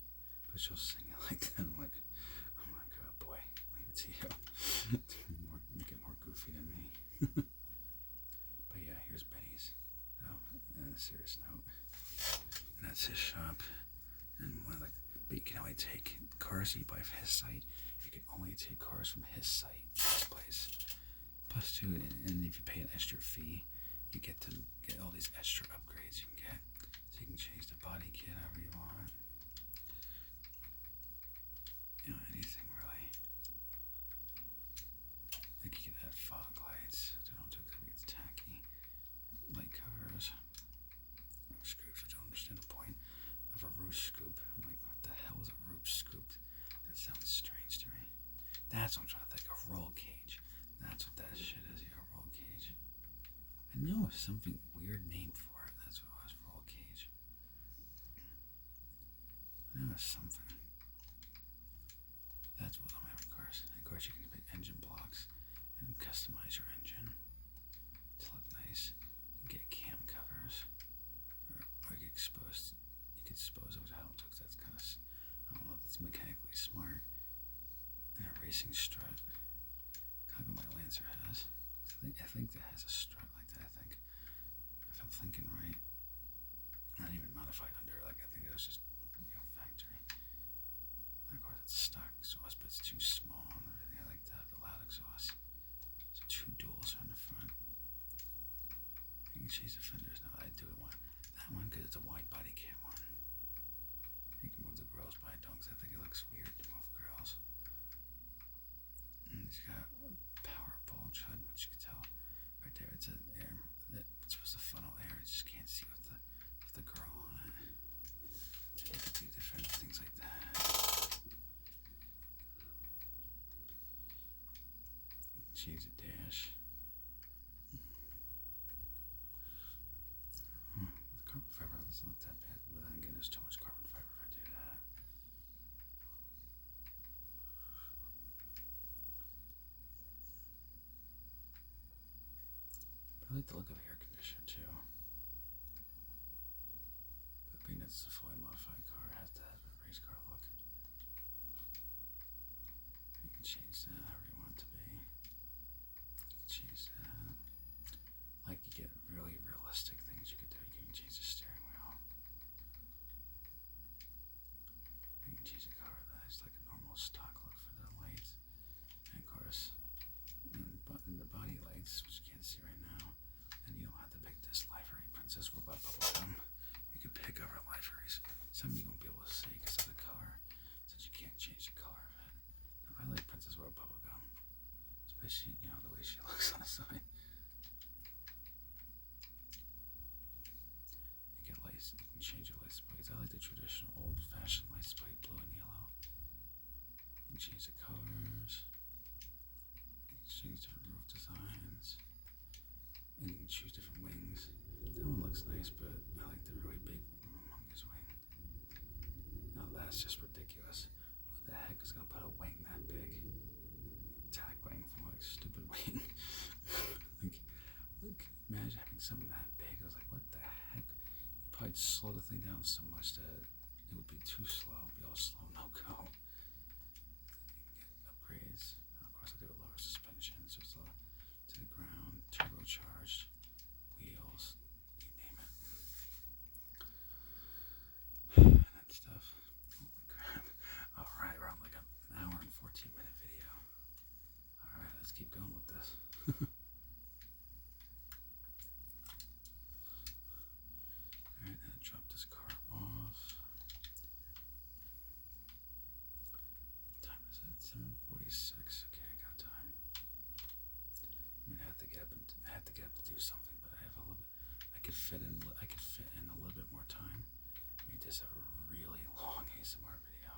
But she'll sing it like that. I'm like, oh boy, leave it to you. You get more goofy than me. But yeah, here's Benny's. Oh, and a serious note. And that's his shop. And but you can only take cars you buy from his site. You can only take cars from his site, this place. Plus, too, and if you pay an extra fee, you get to get all these extra upgrades you can get. So you can change the body kit however you want. Anything really. Like you can add fog lights, which I don't do because it gets tacky. Light covers. Scoops, which I don't understand the point of a roof scoop. I'm like, what the hell is a roof scoop? That sounds strange to me. That's what I'm trying to think of. Roll cage. That's what that shit is, yeah, roll cage. I knew it was something weird name for it. That's what it was, roll cage. I knew it was something. That's what I'm having cars. Of course, you can pick engine blocks and customize your engine to look nice. You can get cam covers, or you can expose. You can dispose of, which I don't do because that's kind of, I don't know if that's mechanically smart. And a racing strut, kind of what my Lancer has. I think that has a strut like that. I think, if I'm thinking right, not even modified under. Like I think that was just factory. And of course, it's stock exhaust, but it's too small and everything. I like to have the loud exhaust. So 2 duals on the front. You can change the fenders. Now I do that one because it's a wide change the dash. Carbon fiber doesn't look that bad, but then again, there's too much carbon fiber if I do that. But I like the look of air conditioner too. But being that it's a fully modified car, it has to have a race car look. You can change that however you want it to be. You can change that. Like, you get really realistic things you could do. You can even change the steering wheel. You can change the car. That's like a normal stock look for the lights. And of course, in the body lights, which you can't see right now, and you don't have to pick this livery Princess Robot Bubblegum. You can pick other liveries. Some you won't be able to see because of the car, since you can't change the color of it. Now, I like Princess Robot Bubblegum, especially, you know, the way she looks on the side. You get lights. You can change your license plates. I like the traditional old-fashioned license plate, blue and yellow. You can change the colors. You can change different roof designs. And you can choose different wings. That one looks nice, but I like the really big humongous wing. Now that's just ridiculous. Who the heck is gonna put a wing that big? Tack wing from like stupid wing. like, imagine having something that big. I was like, what the heck? You'd probably slow the thing down so much that it would be too slow. It'd be all slow, no go. You can get upgrades. Now, of course, I do a lower suspension, so it's low to the ground, turbocharged, wheels, you name it. That stuff. Holy crap. Alright, we're on like an hour and 14-minute video. Alright, let's keep going with this. Alright, I'm gonna drop this car off. What time is it? 7:46. Okay, I got time. I mean, I have to get up to do something, but I have a little bit. I could fit in a little bit more time. Made this a really long ASMR video.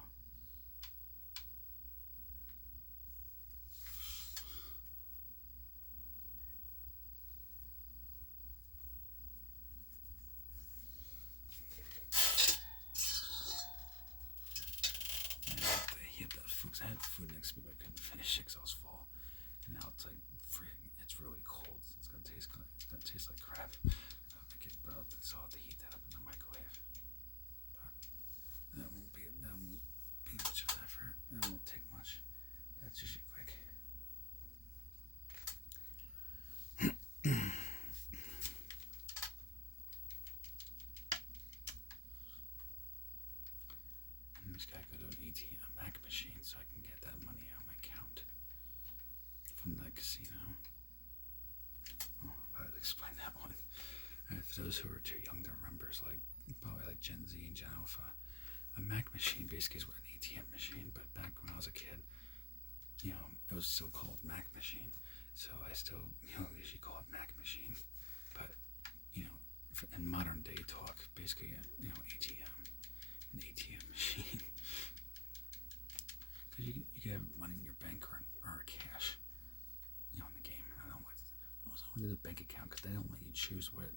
I hit that food because I had food next to me, but I couldn't finish it because I was full. And now it's like freezing. It's really cold. It's gonna taste like crap. So I'll have to heat that up in the microwave. But that won't be much of an effort. That won't take much. That's usually quick. And this guy go to an ATM, a Mac machine, so I can get that money out of my account from the casino. Oh, I would explain that one. For those who are too young to remember, it's like probably like Gen Z and Gen Alpha. A Mac machine basically is what an ATM machine, but back when I was a kid, you know, it was still called Mac machine. So I still, you know, usually call it Mac machine. But, you know, in modern day talk, basically, you know, ATM, an ATM machine. Because you can have money in your bank or cash, you know, in the game. I don't want to do the bank account because they don't let you choose when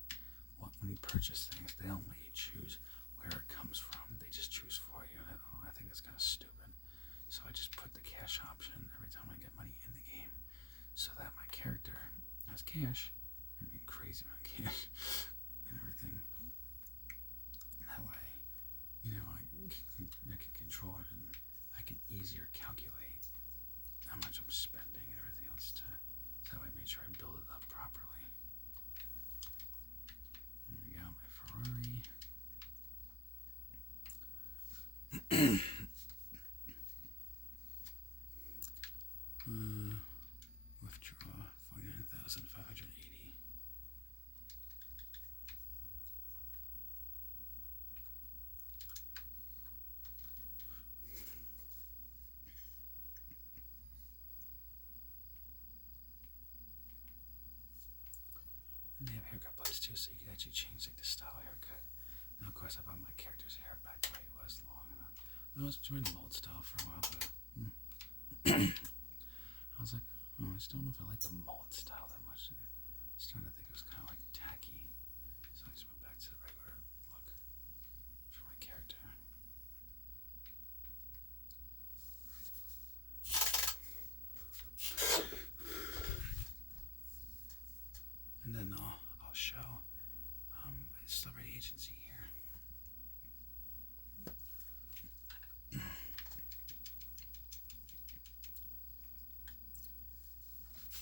you purchase things. They don't let you choose where it comes from. They just choose for you. I think that's kind of stupid. So I just put the cash option every time I get money in the game, so that my character has cash. I mean, crazy amount of cash and everything. That way, you know, I can control it and I can easier calculate how much I'm spending and everything else so that way I make sure I build it up properly. And we got my Ferrari. Withdraw 49,580. And they have haircut plates too, so you can actually change like the style haircut. Now, of course, I brought my character's hair back the way it was long. I was trying the old style for a while, but I was like, Oh, I just don't know if I like the mullet style that much. I was starting to think it was kind of like tacky, so I just went back to the regular look for my character. And then I'll show my celebrity agency here.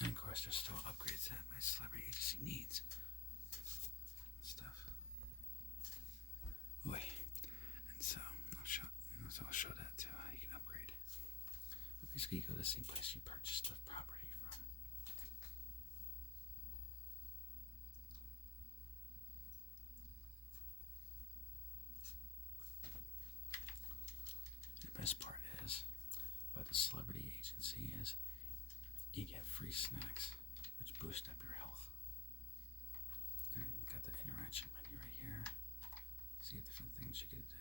And of course, there's still upgrades that my celebrity agency needs. Stuff. Wait, and so I'll show that too. How you can upgrade. But basically, you go to the same place you purchased the property from. The best part is about the celebrity agency is you get free snacks, which boost up your health. And you got the interaction menu right here. See different things you can do.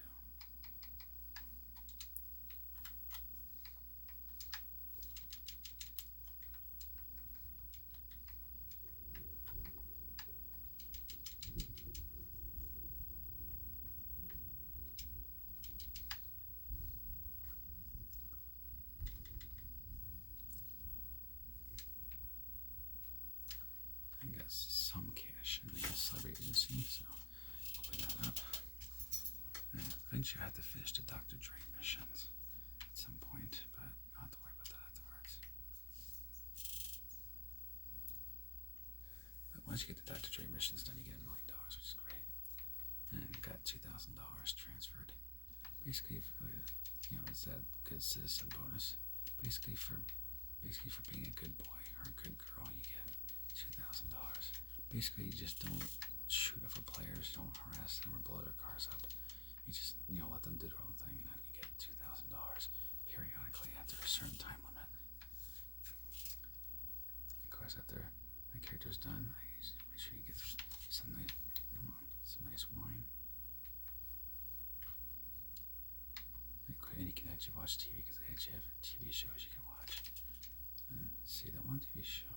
I got some cash in the celebrity agency, so open that up. And eventually I have to finish the Dr. Dre missions at some point, but I'll have to worry about that afterwards. But once you get the Dr. Dre missions done, you get $1 million, which is great. And I got $2,000 transferred. Basically, it's that good citizen bonus. Basically for being a good boy or a good girl, you get $2,000. Basically, you just don't shoot over players, don't harass them or blow their cars up. You just let them do their own thing, and then you get $2,000 periodically after a certain time limit. Of course, after my character's done, I make sure you get some nice wine. And you can actually watch TV because they actually have TV shows you can watch. And see that one TV show.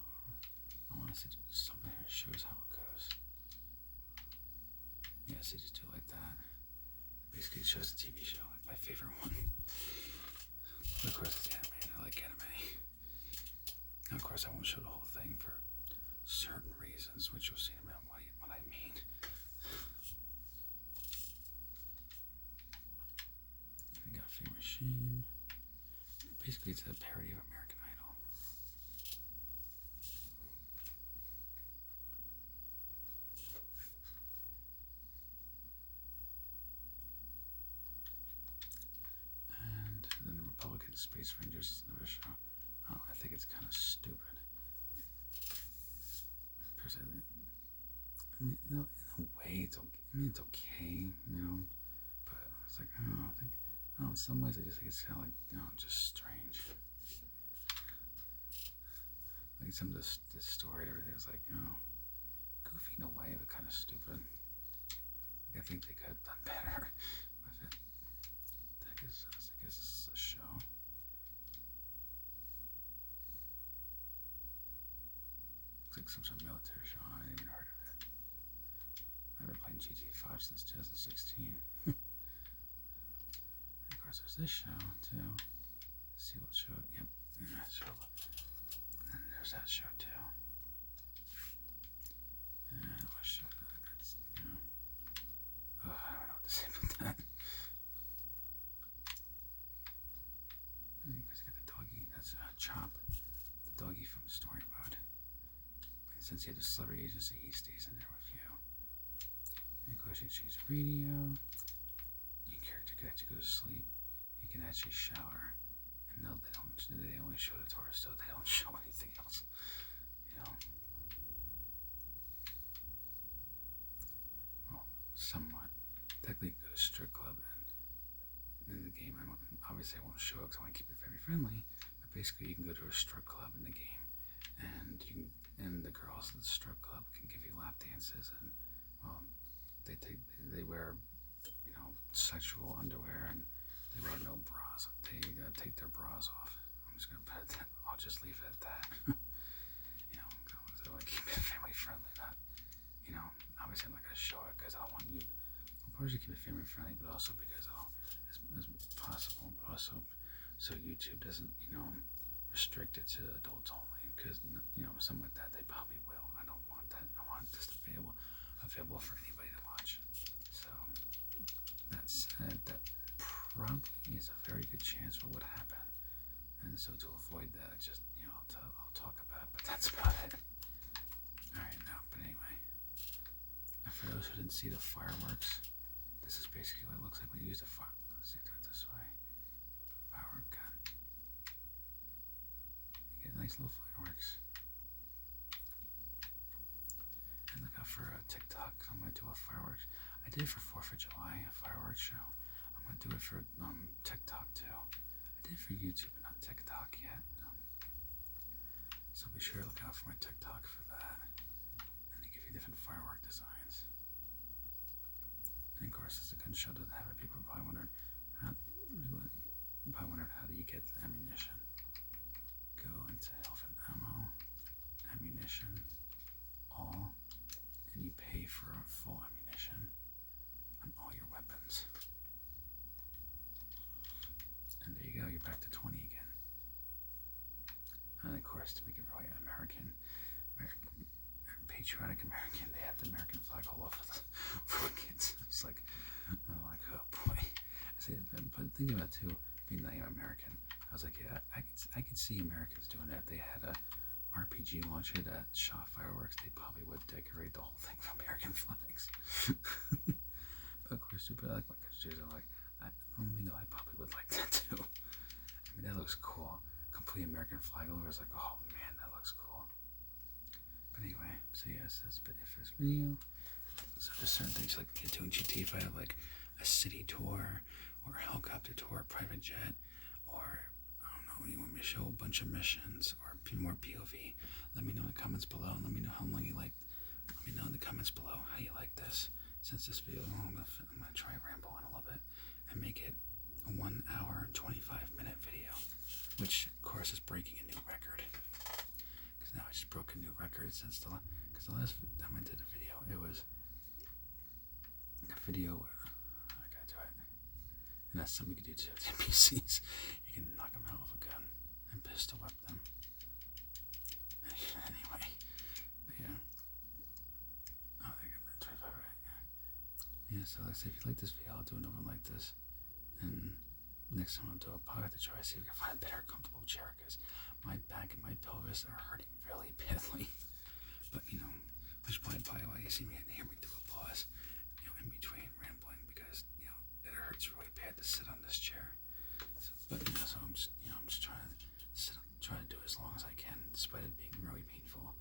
I want to see something that shows how it goes. Yeah, see, just do it like that. Basically, it shows the TV show, like my favorite one. But of course, it's anime, and I like anime. And of course, I won't show the whole thing for certain reasons, which you'll see in a minute what I mean. We got Fame or Shame. Basically, it's a parody of American Idol. And then the Republican Space Rangers is another show. I think it's kind of stupid. Personally, in a way, it's okay. It's okay, but it's like, in some ways, I just think it's kind of like, just strange. Like some of this story and everything is like, goofy in a way, but kind of stupid. Like I think they could have done better with it. I guess this is a show. Looks like some sort of military show. I haven't even heard of it. I've been playing GTA 5 since 2016. Of course, there's this show too. Let's see what show. Yep, that show. And there's that show too. And what show? That's I don't know what to say about that. And you guys got the doggy. That's Chop, the doggy from story mode. And since you have the celebrity agency, he stays in there with you. And of course, you choose radio. Your character can actually go to sleep. You can actually shower. And no, they only show the torso. They don't show anything else. Well, somewhat. Technically, go to strip club and in the game. Obviously, I won't show it because I want to keep it very friendly. But basically, you can go to a strip club in the game, and the girls at the strip club can give you lap dances, and they wear sexual underwear, and they wear no bras. They take their bras off. I'm just gonna put it that. I'll just leave it at that. course, you keep it family friendly, but also because as possible, but also so YouTube doesn't, restrict it to adults only. Because something like that, they probably will. I don't want that. I want this to be available for anybody to watch. So that said, that probably is a very good chance for what happened. And so to avoid that, I'll talk about it, but that's about it. Alright, now, but anyway, for those who didn't see the fireworks, this is basically what it looks like when you use the fire. Let's see, do it this way. Firework gun. You get nice little fireworks. And look out for TikTok. I'm gonna do a fireworks. I did it for 4th of July, a fireworks show. I'm gonna do it for TikTok too. I did it for YouTube, but not TikTok yet. So be sure to look out for my TikTok for that. And they give you different firework designs. And of course, this is a gun show doesn't have it. People are probably wondering how do you get the ammunition. Go into health and ammo, ammunition, all, and you pay for a full ammunition on all your weapons. And there you go, you're back to 20 again. And of course, to make it really American, patriotic American, they have the American flag all over the kids. It's like, oh boy. But think about it too, being Native American. I was like, yeah, I could see Americans doing that. If they had a RPG launcher that shot fireworks, they probably would decorate the whole thing with American flags. But of course, super like my countries are like, I probably would like that too. I mean, that looks cool. Complete American flag over. It's like, oh man, that looks cool. But anyway, so yes, that's been it for this video. So there's certain things like me doing GT if I have like a city tour or a helicopter tour, a private jet, or I don't know, you want me to show a bunch of missions or more POV. Let me know in the comments below and let me know how long you like. Let me know in the comments below how you like this. Since this video, I'm gonna try to ramble on a little bit and make it a 1 hour 25-minute video, which of course is breaking a new record. Because now I just broke a new record since the last time I did a video, it was a video where I gotta do it, and that's something you can do too with NPCs. You can knock them out with a gun and pistol whip them. Anyway, but yeah. Oh, I got 25 right. Yeah, so like I say, if you like this video, I'll do another one like this. And next time I'll do a probably have to try to see if we can find a better comfortable chair because my back and my pelvis are hurting really badly. But which probably why you see me and hear me do applause, in between rambling because it hurts really bad to sit on this chair. But so I'm just trying to try to do it as long as I can, despite it being really painful.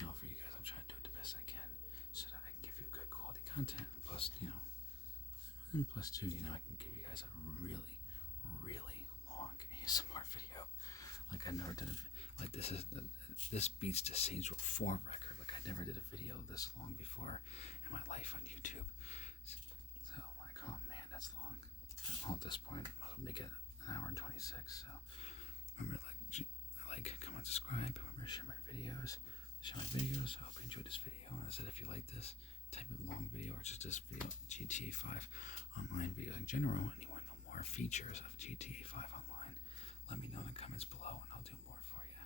For you guys, I'm trying to do it the best I can so that I can give you good quality content. And plus, and plus too, I can give you guys a really, really long ASMR video. Like I never did like this beats the Saints Row 4 record. Like I never did a video this long before in my life on YouTube. So I'm like, oh man, that's long. Well, at this point, I might as well make it an hour and 26. So remember, comment, subscribe. Remember, share my videos. I hope you enjoyed this video. And I said, if you like this type of long video or just this video, GTA 5 online videos in general, and you want to know more features of GTA 5 online, let me know in the comments below and I'll do more for you.